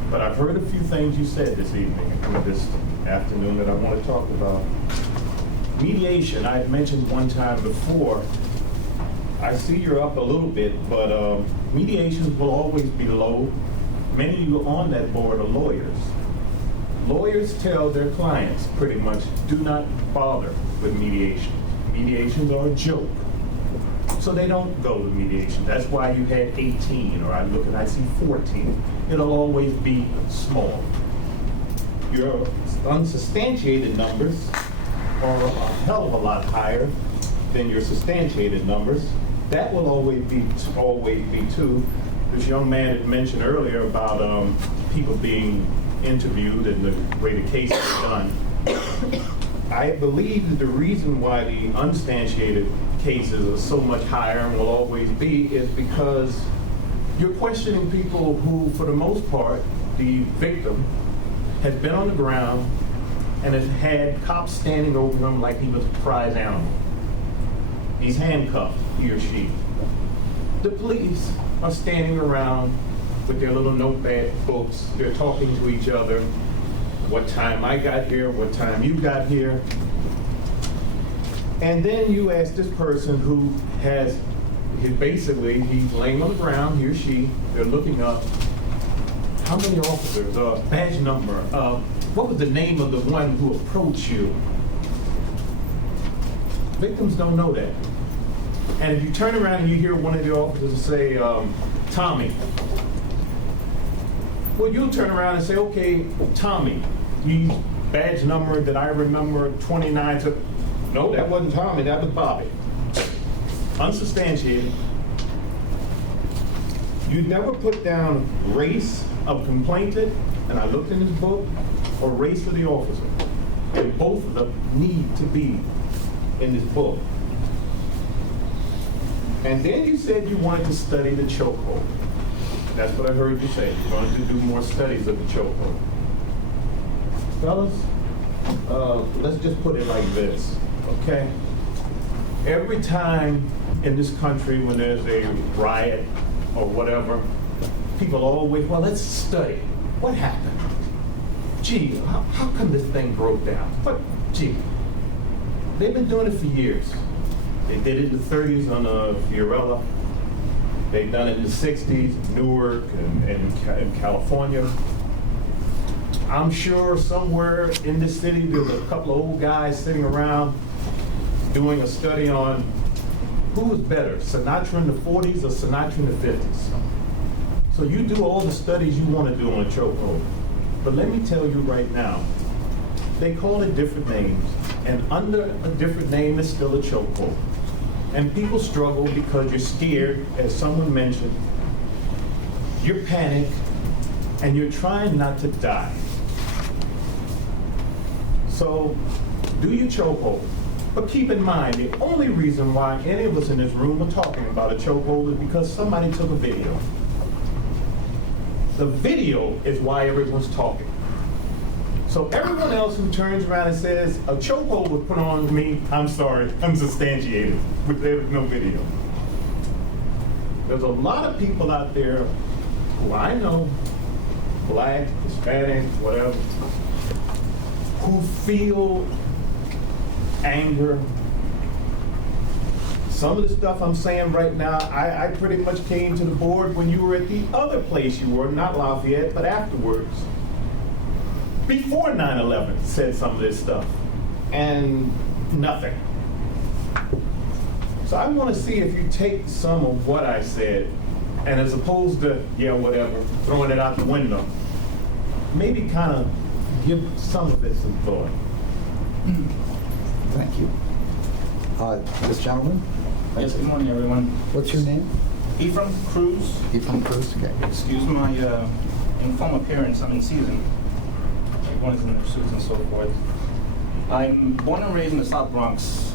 But I've heard a few things you said this evening, or this afternoon, that I want to talk about. Mediation, I had mentioned one time before. I see you're up a little bit, but mediations will always be low. Many of you on that board are lawyers. Lawyers tell their clients pretty much, do not bother with mediation. Mediations are a joke. So they don't go to mediation. That's why you had 18, or I look and I see 14. It'll always be small. Your unsubstantiated numbers are a hell of a lot higher than your substantiated numbers. That will always be too. This young man had mentioned earlier about people being interviewed and the way the case is done. I believe that the reason why the unsubstantiated cases are so much higher and will always be is because you're questioning people who, for the most part, the victim has been on the ground and has had cops standing over him like he was a prize animal. He's handcuffed, he or she. The police are standing around with their little notepad books. They're talking to each other. What time I got here, what time you got here. And then you ask this person who has, basically, he's laying on the ground, he or she, they're looking up. How many officers, badge number, what was the name of the one who approached you? Victims don't know that. And if you turn around and you hear one of the officers say, Tommy, well, you'll turn around and say, okay, Tommy, you badge number that I remember 29 to, no, that wasn't Tommy, that was Bobby. Unsubstantiated. You never put down race of complainant, and I looked in this book, or race of the officer. And both of them need to be in this book. And then you said you wanted to study the chokehold. That's what I heard you say. You wanted to do more studies of the chokehold. Fellas, let's just put it like this, okay? Every time in this country when there's a riot or whatever, people always, well, let's study. What happened? Gee, how come this thing broke down? But, gee, they've been doing it for years. They did it in the 30s on Fiorella. They've done it in the 60s, Newark and California. I'm sure somewhere in this city there's a couple of old guys sitting around doing a study on who was better, Sinatra in the 40s or Sinatra in the 50s. So you do all the studies you want to do on a chokehold. But let me tell you right now, they call it different names, and under a different name is still a chokehold. And people struggle because you're scared, as someone mentioned, you're panicked, and you're trying not to die. So do your chokehold. But keep in mind, the only reason why any of us in this room are talking about a chokehold is because somebody took a video. The video is why everyone's talking. So everyone else who turns around and says, a chokehold was put on me, I'm sorry, I'm substantiated, but there's no video. There's a lot of people out there who I know, black, Hispanic, whatever, who feel anger. Some of the stuff I'm saying right now, I pretty much came to the board when you were at the other place you were, not Lafayette, but afterwards. Before 9/11 said some of this stuff, and nothing. So I want to see if you take some of what I said, and as opposed to, yeah, whatever, throwing it out the window, maybe kind of give some of it some thought. Thank you. This gentleman? Yes, good morning, everyone. What's your name? Ephraim Cruz. Ephraim Cruz, okay. Excuse my informal appearance, I'm in season. Everyone is in their suits and so forth. I'm born and raised in the South Bronx.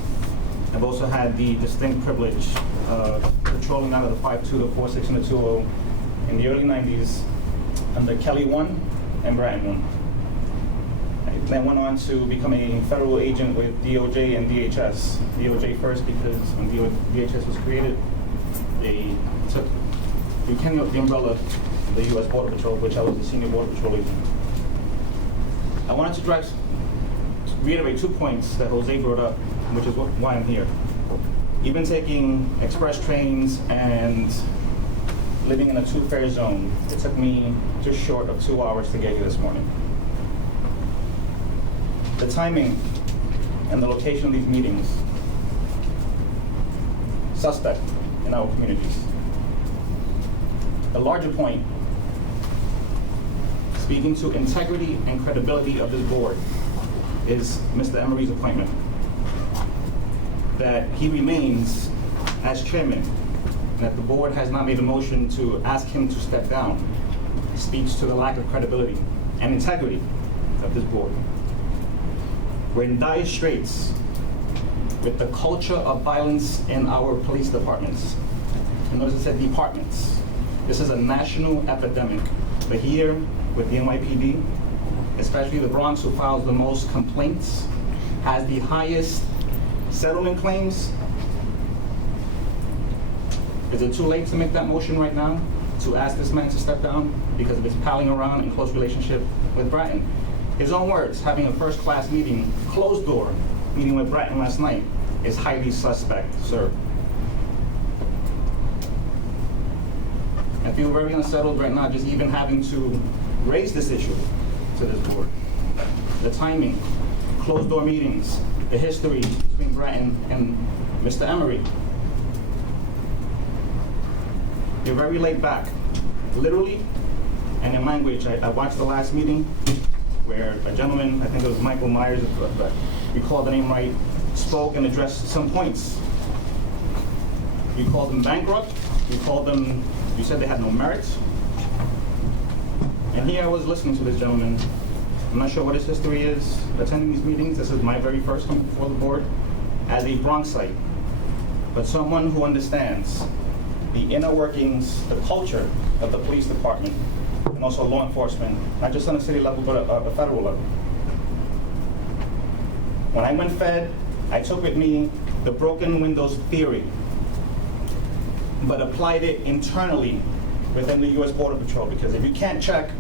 I've also had the distinct privilege of patrolling out of the 5-2, the 4-6, and the 2-0 in the early 90s under Kelly 1 and Bratton 1. I then went on to become a federal agent with DOJ and DHS. DOJ first because when DHS was created, they took the umbrella of the U.S. Border Patrol, which I was the senior Border Patrol agent. I wanted to reiterate 2 points that Jose brought up, which is why I'm here. Even taking express trains and living in a 2-fare zone, it took me just short of 2 hours to get here this morning. The timing and the location of these meetings, suspect in our communities. The larger point, speaking to integrity and credibility of this board, is Mr. Emery's appointment. That he remains as chairman, and that the board has not made a motion to ask him to step down, speaks to the lack of credibility and integrity of this board. We're in dire straits with the culture of violence in our police departments. And notice it said departments. This is a national epidemic. But here with the NYPD, especially the Bronx, who files the most complaints, has the highest settlement claims. Is it too late to make that motion right now to ask this man to step down because of his palling around in close relationship with Bratton? His own words, having a first-class meeting, closed door meeting with Bratton last night, is highly suspect, sir. I feel very unsettled right now just even having to raise this issue to this board. The timing, closed door meetings, the history between Bratton and Mr. Emery. You're very laid back, literally and in language. I watched the last meeting where a gentleman, I think it was Michael Myers, if you call the name right, spoke and addressed some points. You called them bankrupt, you said they had no merit. And here I was listening to this gentleman. I'm not sure what his history is attending these meetings. This is my very first one before the board as a Bronxite, but someone who understands the inner workings, the culture of the police department, and also law enforcement, not just on a city level, but a federal level. When I went fed I took with me the broken windows theory, but applied it internally within the U.S. Border Patrol, because if you can't check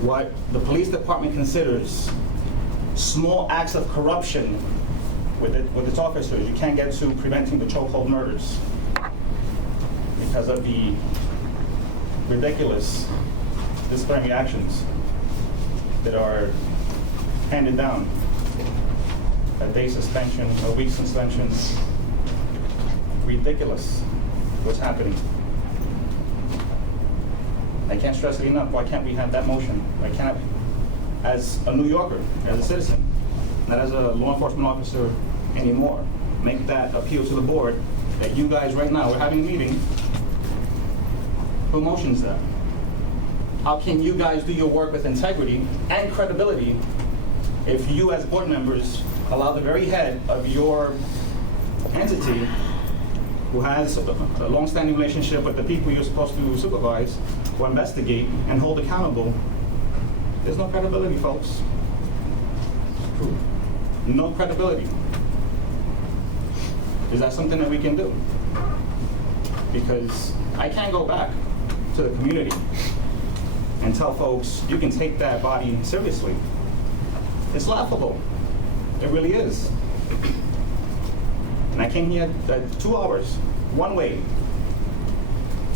what the police department considers small acts of corruption with its officers, you can't get to preventing the chokehold murders because of the ridiculous disciplinary actions that are handed down. A day suspension, a week suspension. Ridiculous what's happening. I can't stress it enough. Why can't we have that motion? Why can't, as a New Yorker, as a citizen, not as a law enforcement officer anymore, make that appeal to the board that you guys right now, we're having a meeting. Who motions that? How can you guys do your work with integrity and credibility if you as board members allow the very head of your entity, who has a long-standing relationship with the people you're supposed to supervise or investigate and hold accountable? There's no credibility, folks. No credibility. Is that something that we can do? Because I can't go back to the community and tell folks, you can take that body seriously. It's laughable. It really is. And I came here 2 hours, one way,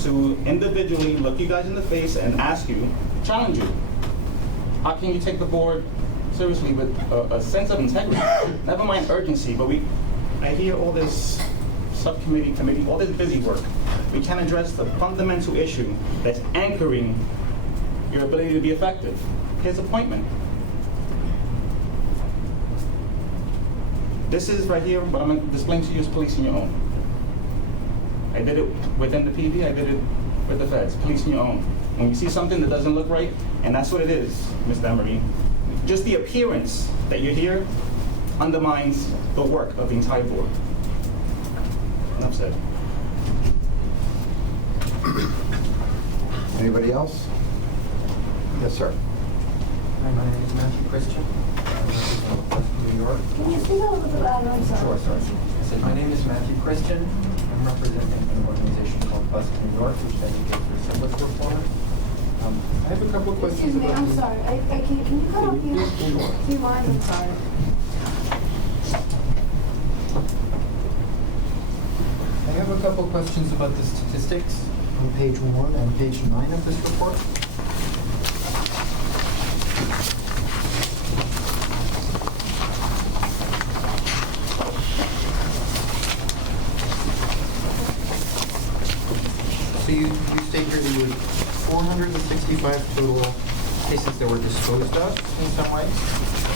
to individually look you guys in the face and ask you, challenge you. How can you take the board seriously with a sense of integrity? Never mind urgency, but I hear all this subcommittee, committee, all this busy work. We can't address the fundamental issue that's anchoring your ability to be effective. His appointment. This is right here, what I'm displaying to you is policing your own. I did it within the PD, I did it with the feds, policing your own. When you see something that doesn't look right, and that's what it is, Ms. Demery, just the appearance that you're here undermines the work of the entire board. Enough said. Anybody else? Yes, sir. Hi, my name is Matthew Christian. I'm representing West New York. Can you speak a little bit louder? I'm sorry. Sure, sorry. I said, my name is Matthew Christian. I'm representing an organization called Bust New York, which advocates for syphilis reform. I have a couple of questions. Excuse me, about I'm sorry. Can you come up here? Sure. Do you mind? I'm sorry. I have a couple of questions about the statistics on page 1 and page 9 of this report. So you state here that you had 465 total cases that were disposed of in some way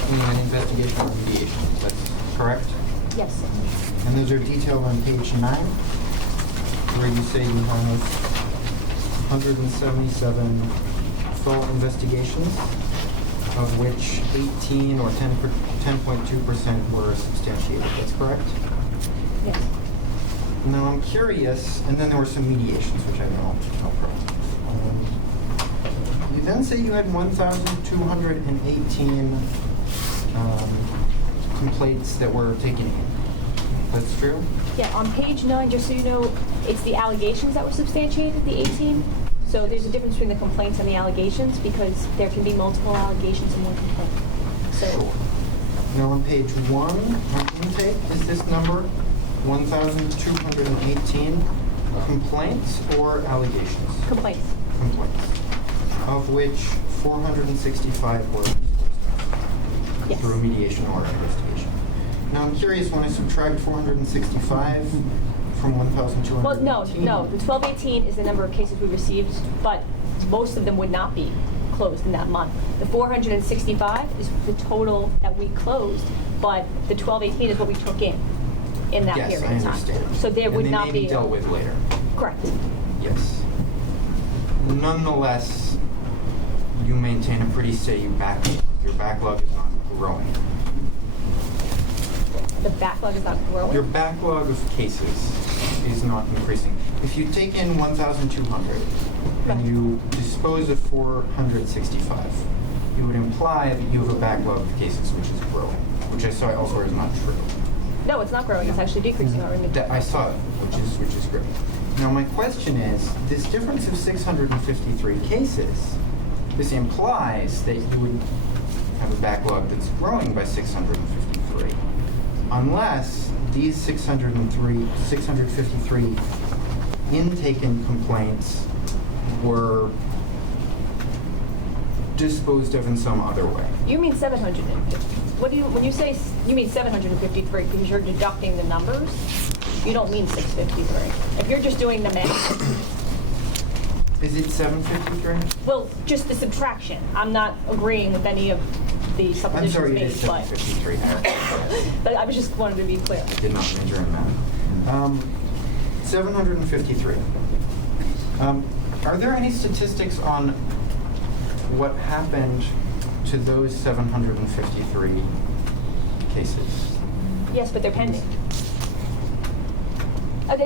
in an investigation or mediation. That's correct? Yes. And those are detailed on page 9, where you say you have 177 full investigations, of which 18 or 10.2% were substantiated. That's correct? Yes. Now I'm curious, and then there were some mediations, which I know no problem. You then say you had 1,218 complaints that were taken in. That's true? Yeah, on page 9, just so you know, it's the allegations that were substantiated, the 18. So there's a difference between the complaints and the allegations because there can be multiple allegations in one complaint. So. Sure. Now on page 1 on intake, is this number 1,218 complaints or allegations? Complaints. Complaints. Of which 465 were yes. through a mediation or investigation. Now I'm curious, when I subtract 465 from 1,218... Well, no. The 1218 is the number of cases we received, but most of them would not be closed in that month. The 465 is the total that we closed, but the 1218 is what we took in that yes, period I of time. understand. So there would not be... And they may be dealt with later. Correct. Yes. Nonetheless, you maintain a pretty steady backlog. Your backlog is not growing. The backlog is not growing? Your backlog of cases is not increasing. If you take in 1,200 and you dispose of 465, it would imply that you have a backlog of cases which is growing, which I saw elsewhere is not true. No, it's not growing, it's actually decreasing already. I saw it, which is great. Now, my question is, this difference of 653 cases, this implies that you would have a backlog that's growing by 653, unless these 653 intaken complaints were disposed of in some other way. You mean 750. When you say, you mean 753 because you're deducting the numbers, you don't mean 653. If you're just doing the math. Is it 753? Well, just the subtraction. I'm not agreeing with any of the suppositions I'm sorry, made, it is 753. but I was just wanted to be clear. I did not major in math. 753. Are there any statistics on what happened to those 753 cases? Yes, but they're pending.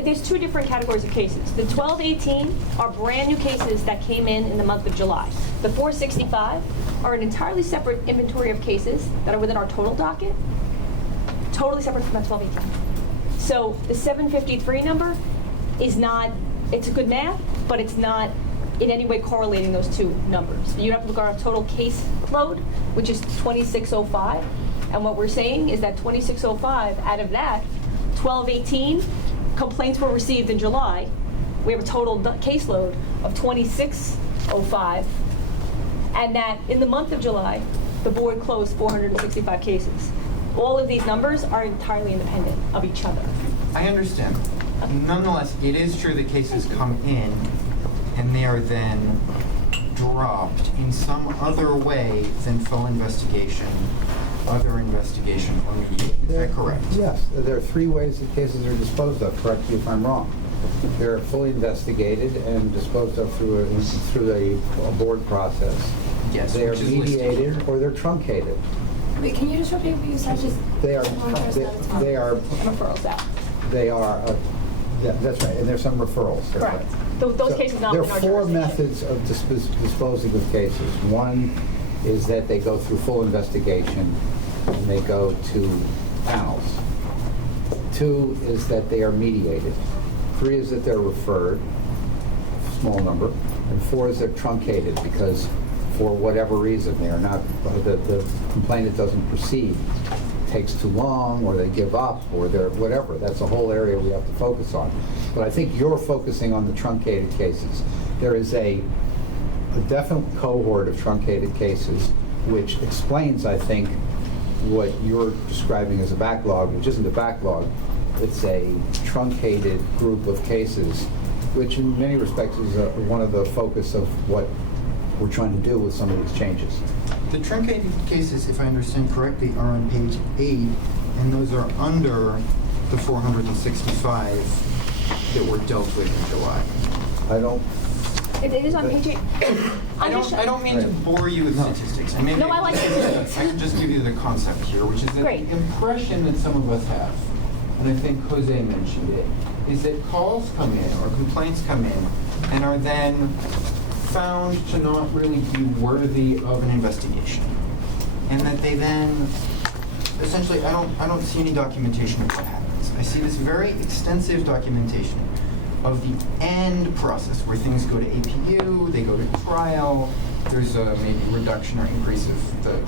There's two different categories of cases. The 1218 are brand new cases that came in the month of July. The 465 are an entirely separate inventory of cases that are within our total docket, totally separate from that 1218. So the 753 number is not, it's a good math, but it's not in any way correlating those two numbers. You have to look at our total case load, which is 2605. And what we're saying is that 2605, out of that, 1218 complaints were received in July. We have a total caseload of 2605. And that in the month of July, the board closed 465 cases. All of these numbers are entirely independent of each other. I understand. Nonetheless, it is true that cases come in and they are then dropped in some other way than full investigation, other investigation, or mediation. Is that correct? Yes, there are three ways that cases are disposed of. Correct me if I'm wrong. They're fully investigated and disposed of through a board process. Yes, they are which is mediated listed. or they're truncated. Wait, can you just repeat what you said? Just They are. one person at a time. They are. Referrals out. They are. Yeah, that's right. And there's some referrals. That's Correct. right. Those cases not There within are our four jurisdiction. methods of disposing of cases. One is that they go through full investigation and they go to panels. Two is that they are mediated. Three is that they're referred, small number. And four is they're truncated because for whatever reason they are not, the complainant doesn't proceed. It takes too long, or they give up, or they're whatever. That's a whole area we have to focus on. But I think you're focusing on the truncated cases. There is a definite cohort of truncated cases, which explains, I think, what you're describing as a backlog, which isn't a backlog. It's a truncated group of cases, which in many respects is one of the focus of what we're trying to do with some of these changes. The truncated cases, if I understand correctly, are on page 8, and those are under the 465 that were dealt with in July. I don't. It is on page 8. I don't mean to bore you with statistics. And maybe No, I like statistics. I can just give you the concept here, which is that Great. the impression that some of us have, and I think Jose mentioned it, is that calls come in or complaints come in and are then found to not really be worthy of an investigation, and that they then essentially I don't see any documentation of what happens. I see this very extensive documentation of the end process where things go to APU, they go to trial, there's a maybe reduction or increase of the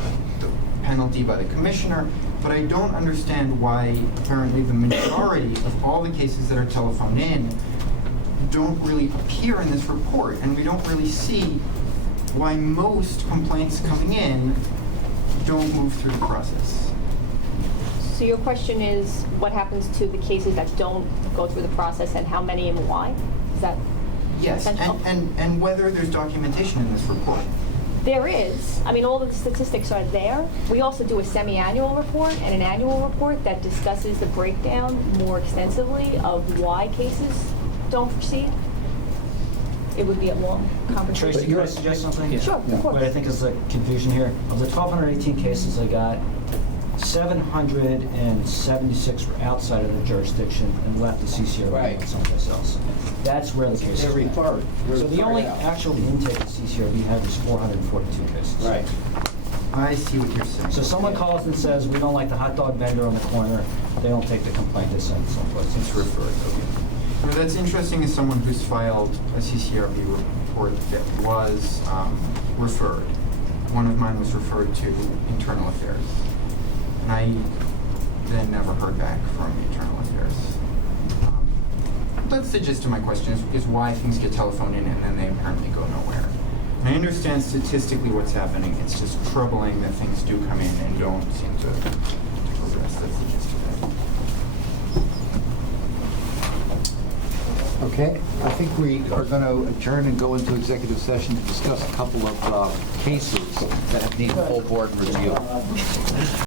penalty by the commissioner, but I don't understand why apparently the majority of all the cases that are telephoned in don't really appear in this report, and we don't really see why most complaints coming in don't move through the process. So your question is, what happens to the cases that don't go through the process, and how many and why? Is that yes? essential? And whether there's documentation in this report. There is. I mean, all of the statistics are there. We also do a semi-annual report and an annual report that discusses the breakdown more extensively of why cases don't proceed. It would be a long conversation. Tracy, can I suggest something? Sure, of course. What I think is the confusion here. Of the 1,218 cases I got, 776 were outside of the jurisdiction and left the CCRB and someplace else. That's where the cases They're went. referred. So the only actual intake the CCRB had was 442 cases. Right. I see what you're saying. So someone calls and says, we don't like the hot dog vendor on the corner, they don't take the complaint, they send it someplace. It's referred, okay. Well, that's interesting as someone who's filed a CCRB report that was referred. One of mine was referred to Internal Affairs. And I then never heard back from Internal Affairs. That's the gist of my question, is why things get telephoned in and then they apparently go nowhere. And I understand statistically what's happening. It's just troubling that things do come in and don't seem to progress. That's the gist of it. Okay, I think we are going to adjourn and go into executive session to discuss a couple of cases that need full board review.